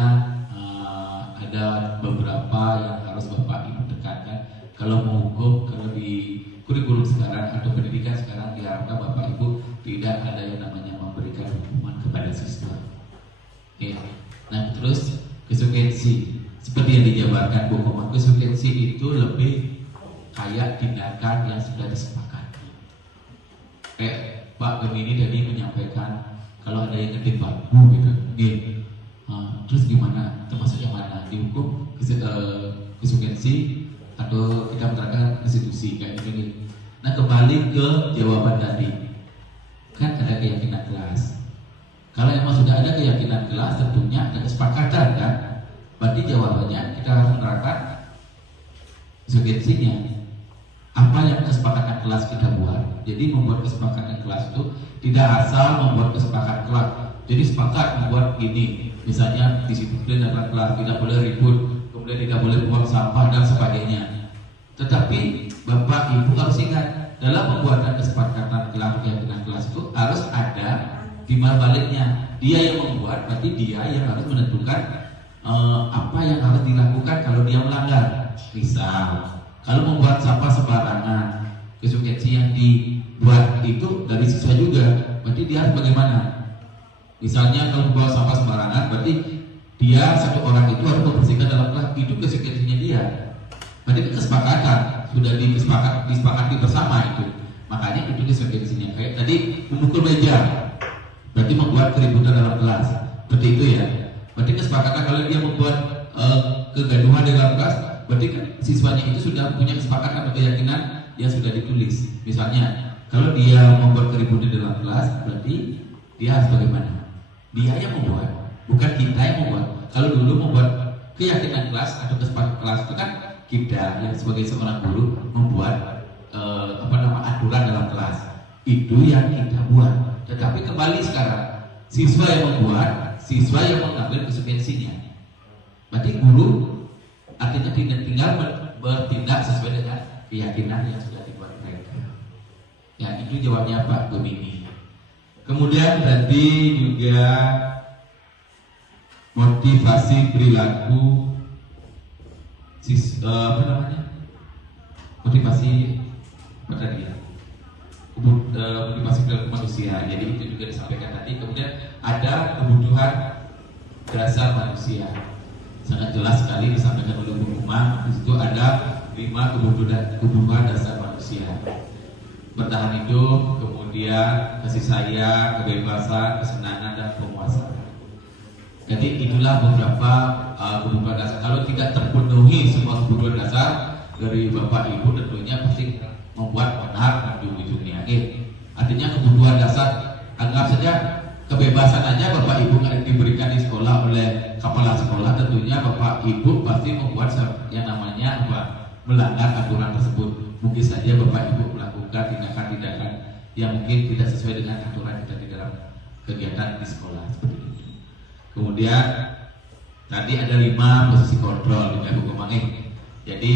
ada beberapa yang harus Bapak Ibu tekankan. Kalau menghukum, kalau di kurikulum sekarang atau pendidikan sekarang diharapkan Bapak Ibu tidak ada yang namanya memberikan hukuman kepada siswa. Nah terus konsekuensi, seperti yang dijabarkan Bu Komang, konsekuensi itu lebih kayak tindakan yang sudah disepakati. Kayak Pak Gemini tadi menyampaikan kalau ada yang ngedip bambu gitu, terus gimana? Termasuk yang mana? Dihukum konsekuensi atau kita menerapkan restitusi kayak gitu. Nah kembali ke jawaban tadi, kan ada keyakinan kelas. Kalau memang sudah ada keyakinan kelas, tentunya ada kesepakatan kan. Berarti jawabannya kita harus menerapkan konsekuensinya. Apa yang kesepakatan kelas kita buat. Jadi membuat kesepakatan kelas itu tidak asal membuat kesepakatan kelas. Jadi sepakat membuat gini, misalnya disiplin dalam kelas, tidak boleh ribut, kemudian tidak boleh buang sampah dan sebagainya. Tetapi Bapak Ibu harus ingat, dalam pembuatan kesepakatan kelas, keyakinan kelas itu harus ada timbal baliknya. Dia yang membuat, berarti dia yang harus menentukan apa yang harus dilakukan kalau dia melanggar. Misal kalau membuat sampah sembarangan, konsekuensi yang dibuat itu dari siswa juga, berarti dia harus bagaimana? Misalnya kalau membuat sampah sembarangan, berarti dia satu orang itu harus membersihkan dalam kelas, itu konsekuensinya dia. Berarti kesepakatan sudah disepakati bersama itu. Makanya itu konsekuensinya. Kayak tadi memukul meja, berarti membuat keributan dalam kelas, seperti itu ya. Berarti kesepakatan kalau dia membuat kegaduhan dalam kelas, berarti kan siswanya itu sudah punya kesepakatan atau keyakinan yang sudah ditulis. Misalnya kalau dia membuat keributan dalam kelas, berarti dia harus bagaimana? Dia yang membuat, bukan kita yang membuat. Kalau dulu membuat keyakinan kelas atau kesepakatan kelas itu kan kita yang sebagai seorang guru membuat aturan dalam kelas. Itu yang kita buat. Tetapi kembali sekarang, siswa yang membuat, siswa yang mengambil konsekuensinya. Berarti guru artinya tinggal bertindak sesuai dengan keyakinan yang sudah dibuat mereka. Ya itu jawabnya Pak Gemini. Kemudian tadi juga motivasi perilaku motivasi apa tadi ya? Motivasi perilaku manusia. Jadi itu juga disampaikan tadi. Kemudian ada kebutuhan dasar manusia. Sangat jelas sekali disampaikan oleh Bu Komang. Di situ ada 5 kebutuhan dasar manusia: bertahan hidup, kemudian kasih sayang, kebebasan, kesenangan, dan pemuasaan. Jadi itulah beberapa kebutuhan dasar. Kalau tidak terpenuhi semua kebutuhan dasar dari Bapak Ibu, tentunya pasti membuat benar ujung-ujungnya. Artinya kebutuhan dasar, anggap saja kebebasan aja Bapak Ibu diberikan di sekolah oleh kepala sekolah, tentunya Bapak Ibu pasti membuat yang namanya apa, melanggar aturan tersebut. Mungkin saja Bapak Ibu melakukan tindakan-tindakan yang mungkin tidak sesuai dengan aturan kita di dalam kegiatan di sekolah seperti itu. Kemudian tadi ada 5 posisi kontrol di Hukum Mangi. Jadi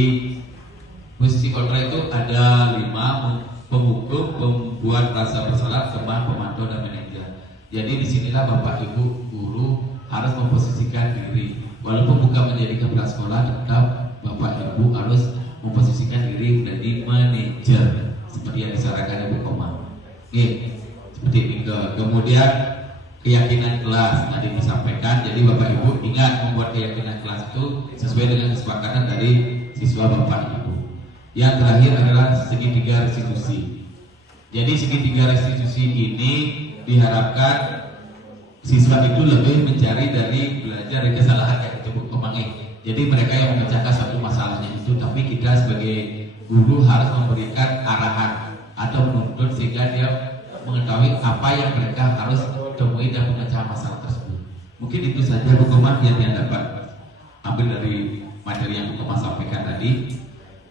posisi kontrol itu ada 5: penghukum, pembuat rasa bersalah, teman, pemantau, dan manajer. Jadi disinilah Bapak Ibu guru harus memposisikan diri. Walaupun bukan menjadi kepala sekolah, tetap Bapak Ibu harus memposisikan diri menjadi manajer seperti yang disarankan Ibu Komang. Oke, seperti ini. Kemudian keyakinan kelas tadi disampaikan. Jadi Bapak Ibu ingat membuat keyakinan kelas itu sesuai dengan kesepakatan dari siswa Bapak Ibu. Yang terakhir adalah segitiga restitusi. Jadi segitiga restitusi ini diharapkan siswa itu lebih mencari dari belajar dari kesalahan yang itu Komangi. Jadi mereka yang memecahkan satu masalahnya itu, tapi kita sebagai guru harus memberikan arahan atau menuntut sehingga dia mengetahui apa yang mereka harus temui dan memecah masalah tersebut. Mungkin itu saja hukuman yang dia dapat ambil dari materi yang Komang sampaikan tadi.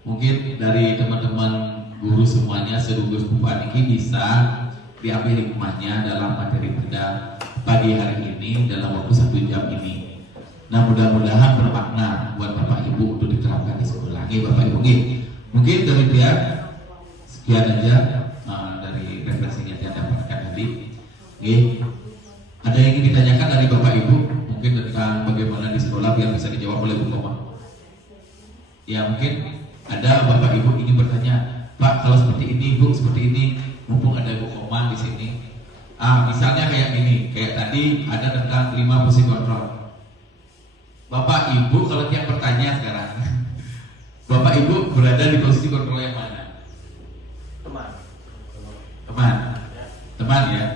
Mungkin dari teman-teman guru semuanya sedulur Bupan ini bisa diambil hikmahnya dalam materi pada pagi hari ini dalam waktu 1 jam ini. Nah, mudah-mudahan bermakna buat Bapak Ibu untuk diterapkan di sekolah. Ini Bapak Ibu, mungkin dari dia sekian aja dari referensinya yang dapatkan tadi. Ada yang ingin ditanyakan dari Bapak Ibu mungkin tentang bagaimana di sekolah biar bisa dijawab oleh Bu Komang? Ya, mungkin ada Bapak Ibu ingin bertanya, Pak, kalau seperti ini, Bu, seperti ini, mumpung ada Bu Komang di sini. Misalnya kayak gini, kayak tadi ada tentang 5 posisi kontrol. Bapak Ibu kalau tiap bertanya sekarang, Bapak Ibu berada di posisi kontrol yang mana? Teman ya.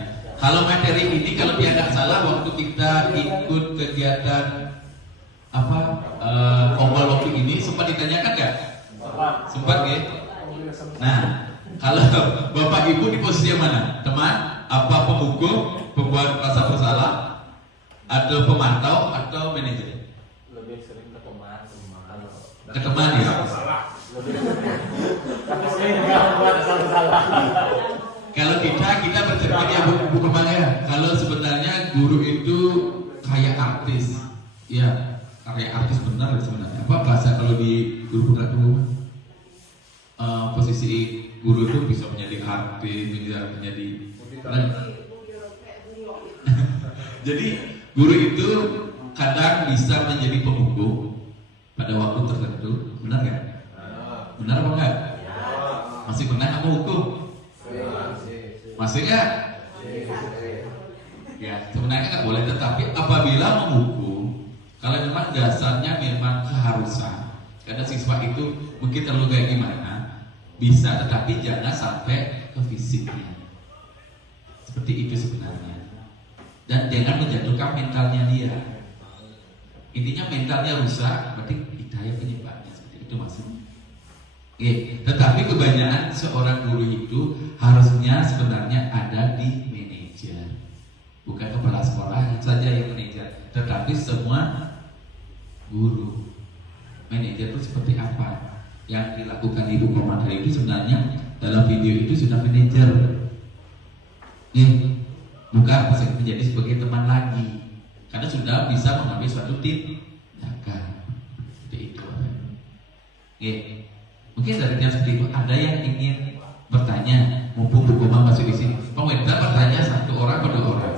Kalau materi ini kalau dia nggak salah waktu kita ikut kegiatan ombal waktu ini sempat ditanyakan nggak? Sempat ya. Nah, kalau Bapak Ibu di posisi yang mana? Teman, apa penghukum, pembuat rasa bersalah, atau pemantau, atau manajer? Lebih sering ke teman. Ke teman ya. Tapi sering nggak buat salah. Kalau kita bercermin ya Bu Komang ya. Kalau sebenarnya guru itu kayak artis, ya kayak artis benar sebenarnya. Apa bahasa kalau di guru putra guru? Posisi guru itu bisa menjadi artis, bisa menjadi. Jadi guru itu kadang bisa menjadi penghukum pada waktu tertentu, benar nggak? Benar apa enggak? Masih pernah kamu hukum? Masih nggak? Ya, sebenarnya nggak boleh, tetapi apabila menghukum, kalau memang dasarnya memang keharusan, karena siswa itu mungkin terlalu kayak gimana, bisa, tetapi jangan sampai ke fisiknya. Seperti itu sebenarnya. Dan jangan menjatuhkan mentalnya dia. Intinya mentalnya rusak, berarti hidayah penyebabnya. Seperti itu maksudnya. Tetapi kebanyakan seorang guru itu harusnya sebenarnya ada di manajer, bukan kepala sekolah saja yang manajer, tetapi semua guru. Manajer itu seperti apa? Yang dilakukan Ibu Komang itu sebenarnya dalam video itu sudah manajer. Bukan menjadi sebagai teman lagi, karena sudah bisa mengambil suatu tindakan. Seperti itu. Mungkin dari yang seperti itu ada yang ingin bertanya, mumpung Bu Komang masih di sini. Pemerintah bertanya satu orang atau 2 orang.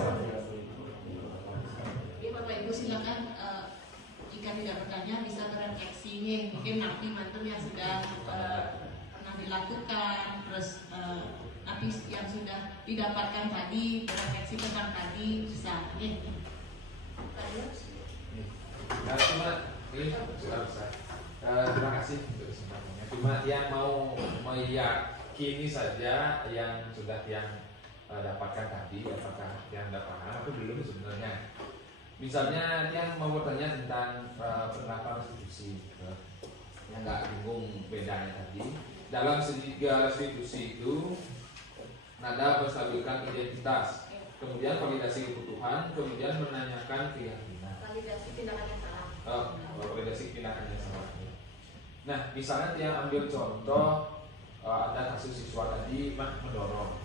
Bapak Ibu silakan, jika tidak bertanya bisa berefleksinya. Mungkin nanti mantul yang sudah pernah dilakukan, terus nanti yang sudah didapatkan tadi, berefleksi tentang tadi bisa. Terima kasih untuk kesempatannya. Cuma yang mau meyakini saja yang sudah dapatkan tadi, apakah yang paham atau belum sebenarnya. Misalnya yang mau bertanya tentang penerapan restitusi, yang nggak bingung bedanya tadi. Dalam segitiga restitusi itu nada berstabilkan identitas. kemudian validasi kebutuhan, kemudian menanyakan keyakinan. Validasi tindakan yang salah. Validasi tindakan yang salah. Nah, misalnya yang ambil contoh ada kasus siswa tadi mendorong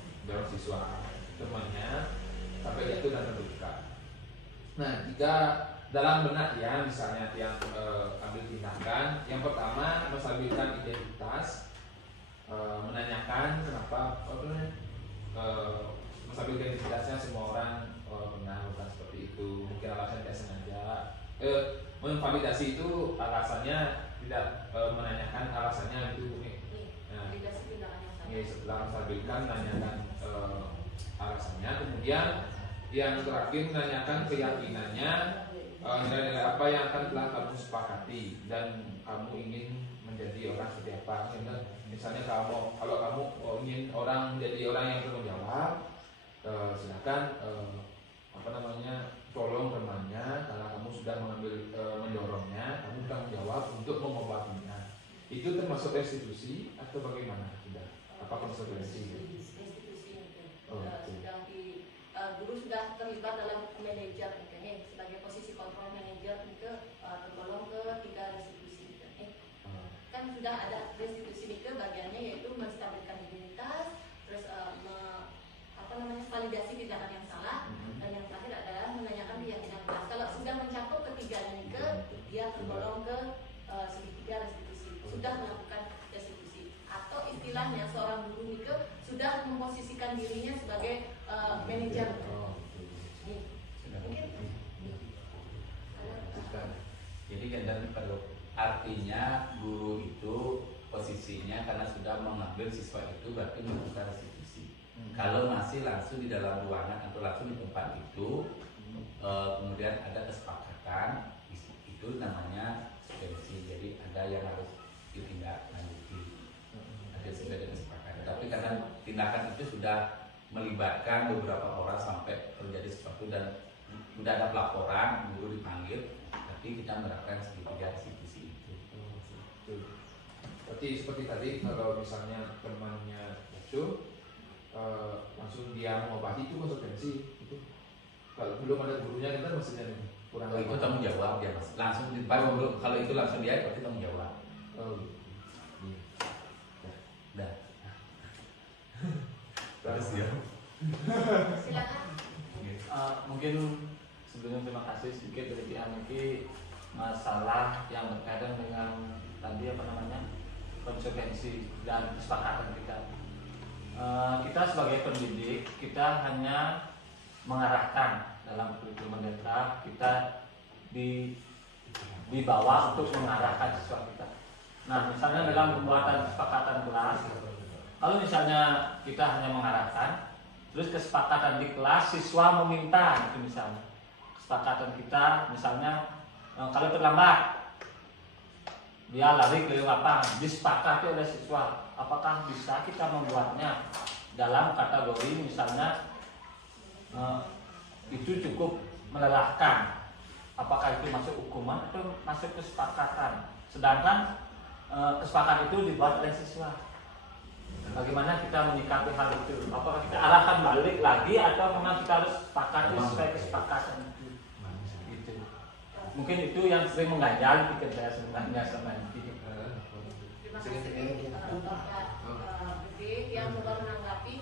siswa temannya sampai jatuh dan terluka. Nah, jika dalam benak ya, misalnya yang ambil tindakan, yang pertama menstabilkan identitas, menanyakan kenapa, menstabilkan identitasnya, semua orang pernah melakukan seperti itu, mungkin alasan tidak sengaja. Memvalidasi itu alasannya, tidak menanyakan alasannya itu. Nah, Validasi tindakan yang salah. setelah menstabilkan, menanyakan alasannya, kemudian yang terakhir menanyakan keyakinannya, nilai-nilai apa yang akan telah kamu sepakati dan kamu ingin menjadi orang seperti apa. Misalnya kalau kamu ingin menjadi orang yang bertanggung jawab, silakan tolong temannya karena kamu sudah mendorongnya, kamu bertanggung jawab untuk mengobatinya. Itu termasuk restitusi atau bagaimana? Apa konsekuensi? Institusi guru sudah terlibat dalam manajer sebagai posisi kontrol manajer itu tergolong ke 3 restitusi. Kan sudah ada restitusi itu bagiannya yaitu menstabilkan identitas, terus validasi tindakan yang salah, dan yang terakhir adalah menanyakan keyakinan kelas. Kalau sudah mencakup ketiganya itu, dia tergolong ke segitiga restitusi, sudah melakukan restitusi. Atau istilahnya seorang guru itu sudah memposisikan dirinya sebagai manajer. Mungkin Jadi dan artinya guru itu posisinya karena sudah mengambil siswa itu berarti melakukan restitusi. Kalau masih langsung di dalam ruangan atau langsung di tempat itu, kemudian ada kesepakatan, itu namanya suspensi. Jadi ada yang harus ditindaklanjuti, ada sesuai dengan kesepakatan. Tapi karena tindakan itu sudah melibatkan beberapa orang sampai terjadi sesuatu dan sudah ada pelaporan, guru dipanggil, tapi kita menerapkan segitiga restitusi itu. Berarti seperti tadi, kalau misalnya temannya itu langsung dia mengobati, itu konsekuensi itu. Kalau belum ada gurunya kita maksudnya kurang. Itu tanggung jawab dia mas. Langsung di depan kalau itu langsung dia berarti tanggung jawab. Dah. Terus ya. silakan. Mungkin sebelumnya terima kasih sedikit dari pihak ini masalah yang berkaitan dengan tadi konsekuensi dan kesepakatan kita. Kita sebagai pendidik, kita hanya mengarahkan dalam kurikulum merdeka, kita dibawa untuk mengarahkan siswa kita. Nah, misalnya dalam pembuatan kesepakatan kelas, kalau misalnya kita hanya mengarahkan, terus kesepakatan di kelas siswa meminta, itu misalnya kesepakatan kita, misalnya kalau terlambat dia lari ke lapangan, disepakati oleh siswa, apakah bisa kita membuatnya dalam kategori misalnya itu cukup melelahkan, apakah itu masuk hukuman atau masuk kesepakatan, sedangkan kesepakatan itu dibuat oleh siswa. Bagaimana kita menyikapi hal itu? Apakah kita arahkan balik lagi atau memang kita harus sepakati sesuai kesepakatan itu? Gitu. Mungkin itu yang sering mengganjal pikir saya sebenarnya sama ini. Terima kasih Bapak Gede yang coba menanggapi.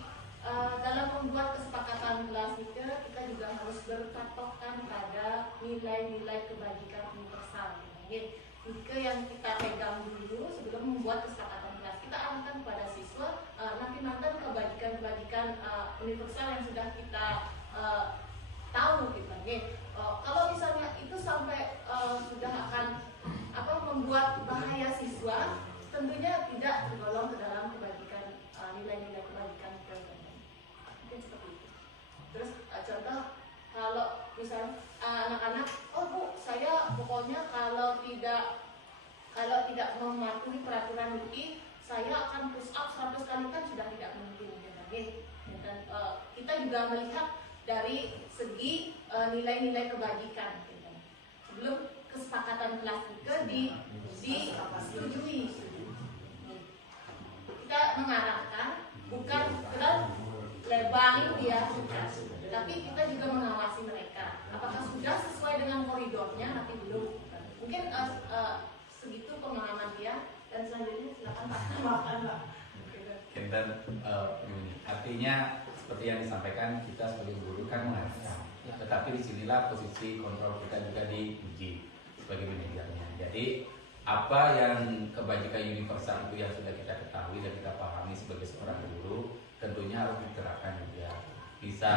Dalam membuat kesepakatan kelas kita juga harus berpatokan pada nilai-nilai kebajikan universal. Jika yang kita pegang dulu sebelum membuat kesepakatan kelas, kita arahkan kepada siswa nanti kebajikan-kebajikan universal yang sudah kita tahu gitu. Kalau misalnya itu sampai sudah akan membuat bahaya siswa, tentunya tidak tergolong ke dalam kebajikan, nilai-nilai kebajikan mungkin seperti itu. Terus contoh kalau misalnya anak-anak, oh Bu, saya pokoknya kalau tidak mematuhi peraturan UI, saya akan push up 100 kali, kan sudah tidak mungkin. Dan kita juga melihat dari segi nilai-nilai kebajikan. Sebelum kesepakatan kelas itu disetujui, kita mengarahkan bukan lebangi dia, tapi tapi kita juga mengawasi mereka. Apakah sudah sesuai dengan koridornya? Nanti belum. Mungkin segitu pemahaman dia. Dan selanjutnya silakan Pak. Maafkan Pak. Dan artinya seperti yang disampaikan, kita sebagai guru kan mengarahkan, tetapi disinilah posisi kontrol kita juga diuji sebagai manajernya. Jadi apa yang kebajikan universal itu yang sudah kita ketahui dan kita pahami sebagai seorang guru, tentunya harus diterapkan juga. Bisa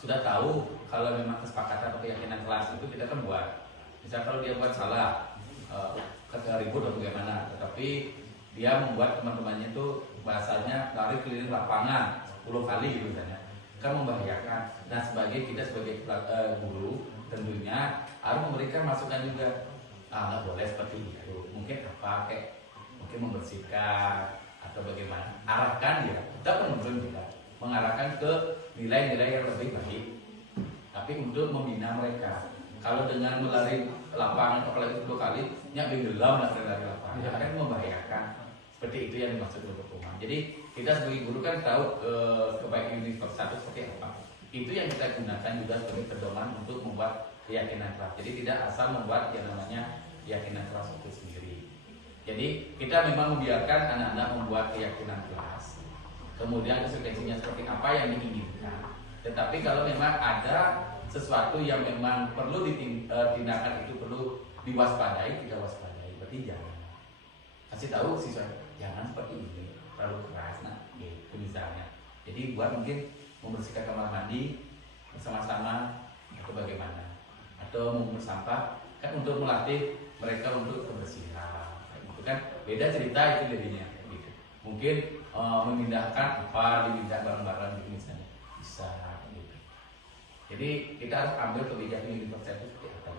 sudah tahu kalau memang kesepakatan atau keyakinan kelas itu kita kan buat. Misal kalau dia buat salah, ribut atau bagaimana, tetapi dia membuat teman-temannya itu bahasanya lari keliling lapangan 10 kali gitu misalnya, kan membahayakan. Nah kita sebagai guru tentunya harus memberikan masukan juga. Nggak boleh seperti itu, mungkin apa kayak mungkin membersihkan atau bagaimana, arahkan dia. Kita penuntun juga mengarahkan ke nilai-nilai yang lebih baik, tapi untuk membina mereka. Kalau dengan melari lapangan apalagi 10 kali nyak gelam dan lari lapangan, kan membahayakan. Seperti itu yang dimaksud untuk hukuman. Jadi kita sebagai guru kan tahu kebaikan universal itu seperti apa. Itu yang kita gunakan juga sebagai pedoman untuk membuat keyakinan kelas. Jadi tidak asal membuat yang namanya keyakinan kelas itu sendiri. Jadi kita memang membiarkan anak-anak membuat keyakinan kelas. Kemudian konsekuensinya seperti apa yang diinginkan. Tetapi kalau memang ada sesuatu yang memang perlu tindakan itu perlu diwaspadai, kita waspadai. Berarti jangan kasih tahu siswa jangan seperti ini terlalu keras, nah gitu misalnya. Jadi buat mungkin membersihkan kamar mandi bersama-sama atau bagaimana, atau mengumpul sampah kan untuk melatih mereka untuk kebersihan. Itu kan beda cerita itu jadinya gitu. Mungkin memindahkan apa, diminta barang-barang gitu misalnya bisa gitu. Jadi kita harus ambil kebijakan universal itu seperti apa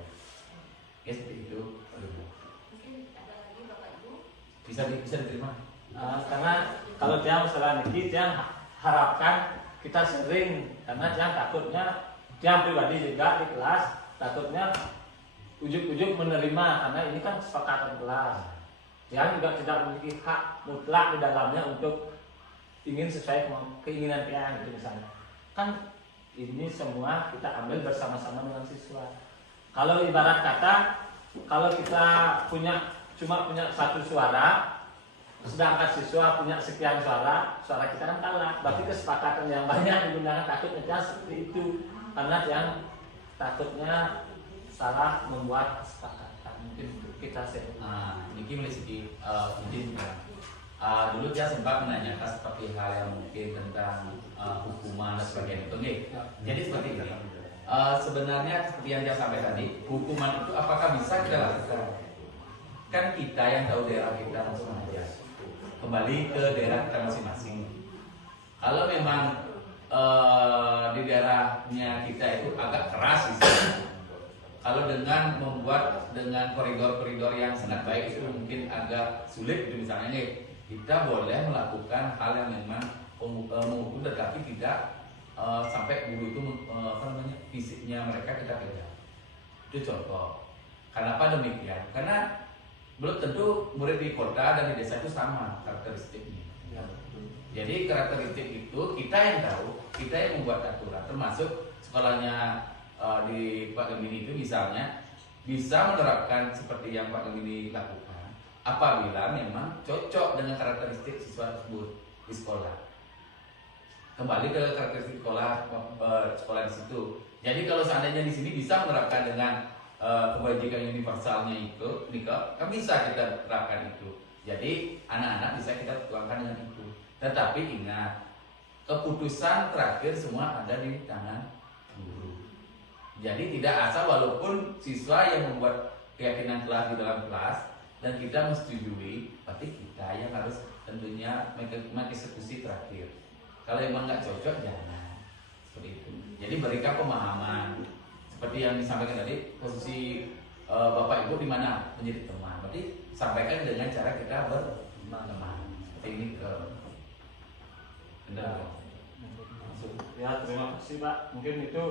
ya seperti itu. Mungkin ada lagi Bapak Ibu. Bisa diterima. Karena kalau dia masalah ini dia harapkan kita sering, karena dia takutnya dia pribadi juga di kelas takutnya ujuk-ujuk menerima, karena ini kan kesepakatan kelas. Dia juga tidak memiliki hak mutlak di dalamnya untuk ingin sesuai keinginan dia gitu misalnya. Kan ini semua kita ambil bersama-sama dengan siswa. Kalau ibarat kata kalau kita cuma punya satu suara, sedangkan siswa punya sekian suara kita kan kalah. Berarti kesepakatan yang banyak digunakan takutnya seperti itu, karena yang takutnya salah membuat kesepakatan. Mungkin kita sih. Niki mulai sedikit mungkin dulu dia sempat menanyakan seperti hal yang mungkin tentang hukuman dan sebagainya itu nih. Jadi seperti ini. Sebenarnya seperti yang dia sampaikan tadi, hukuman itu apakah bisa kita lakukan? Kan kita yang tahu daerah kita langsung aja. Kembali ke daerah kita masing-masing. Kalau memang di daerahnya kita itu agak keras misalnya, kalau dengan membuat dengan koridor-koridor yang sangat baik itu mungkin agak sulit itu misalnya nih, kita boleh melakukan hal yang memang menghukum tetapi tidak sampai guru itu fisiknya mereka kita pegang. Itu contoh. Kenapa demikian? Karena belum tentu murid di kota dan di desa itu sama karakteristiknya. Jadi karakteristik itu kita yang tahu, kita yang membuat aturan, termasuk sekolahnya di Pak Gemini itu misalnya bisa menerapkan seperti yang Pak Gemini lakukan apabila memang cocok dengan karakteristik siswa tersebut di sekolah. Kembali ke karakteristik sekolah di situ. Jadi kalau seandainya di sini bisa menerapkan dengan kebajikan universalnya itu, kan bisa kita terapkan itu. Jadi anak-anak bisa kita tuangkan dengan itu. Tetapi ingat, keputusan terakhir semua ada di tangan guru. Jadi tidak asal walaupun siswa yang membuat keyakinan kelas di dalam kelas dan kita menyetujui, berarti kita yang harus tentunya mengeksekusi terakhir. Kalau emang nggak cocok jangan seperti itu. Jadi berikan pemahaman. Seperti yang disampaikan tadi, posisi Bapak Ibu di mana menjadi teman. Berarti sampaikan dengan cara kita berteman. Seperti ini ke ya, terima kasih Pak. Mungkin itu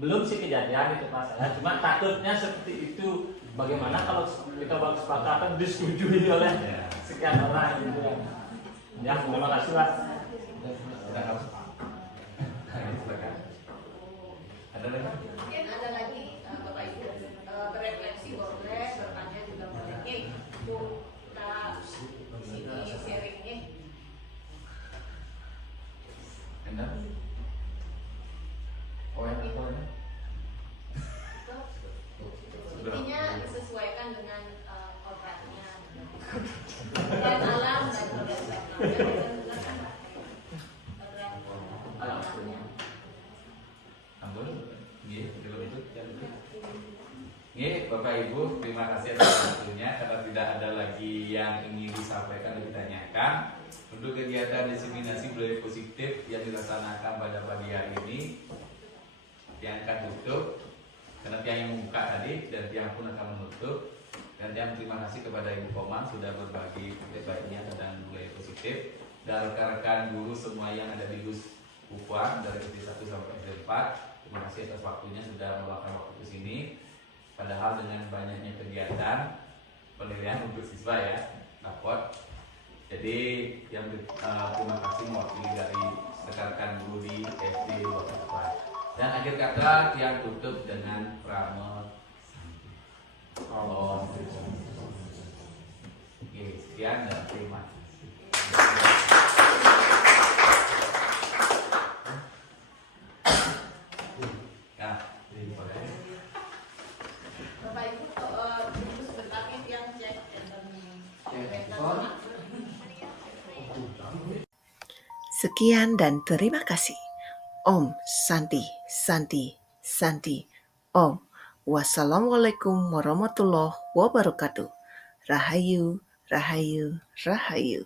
belum sih kejadian itu Pak saya. Cuma takutnya seperti itu. Bagaimana kalau kita buat kesepakatan disetujui oleh sekian orang gitu ya. Ya, terima kasih Pak. Ada lagi? Mungkin ada lagi Bapak Ibu berefleksi boleh, bertanya juga boleh. Kita di sini sharingnya. Enak? Oh ya, Intinya disesuaikan dengan kontraknya dan alam dan Bapak Ibu, terima kasih atas waktunya. Karena tidak ada lagi yang ingin disampaikan dan ditanyakan, untuk kegiatan diseminasi budaya positif yang dilaksanakan pada pagi hari ini yang akan tutup, karena tiang yang membuka tadi dan tiang pun akan menutup. Dan tiang terima kasih kepada Ibu Komang sudah berbagi baiknya tentang budaya positif, dan rekan-rekan guru semua yang ada di GUS Pupuan dari SD 1 sampai SD 4. Terima kasih atas waktunya sudah meluangkan waktu ke sini. Padahal dengan banyaknya kegiatan penilaian untuk siswa ya, rapot. Jadi yang terima kasih mewakili dari rekan-rekan guru di SD 24. Dan akhir kata yang tutup dengan Pramo Allah. Oke, sekian dan terima kasih. Nah, Bapak Ibu tunggu sebentar yang cek Sekian dan terima kasih. Om Santi, Santi, Santi. Om. Wassalamualaikum warahmatullahi wabarakatuh. Rahayu, Rahayu, Rahayu.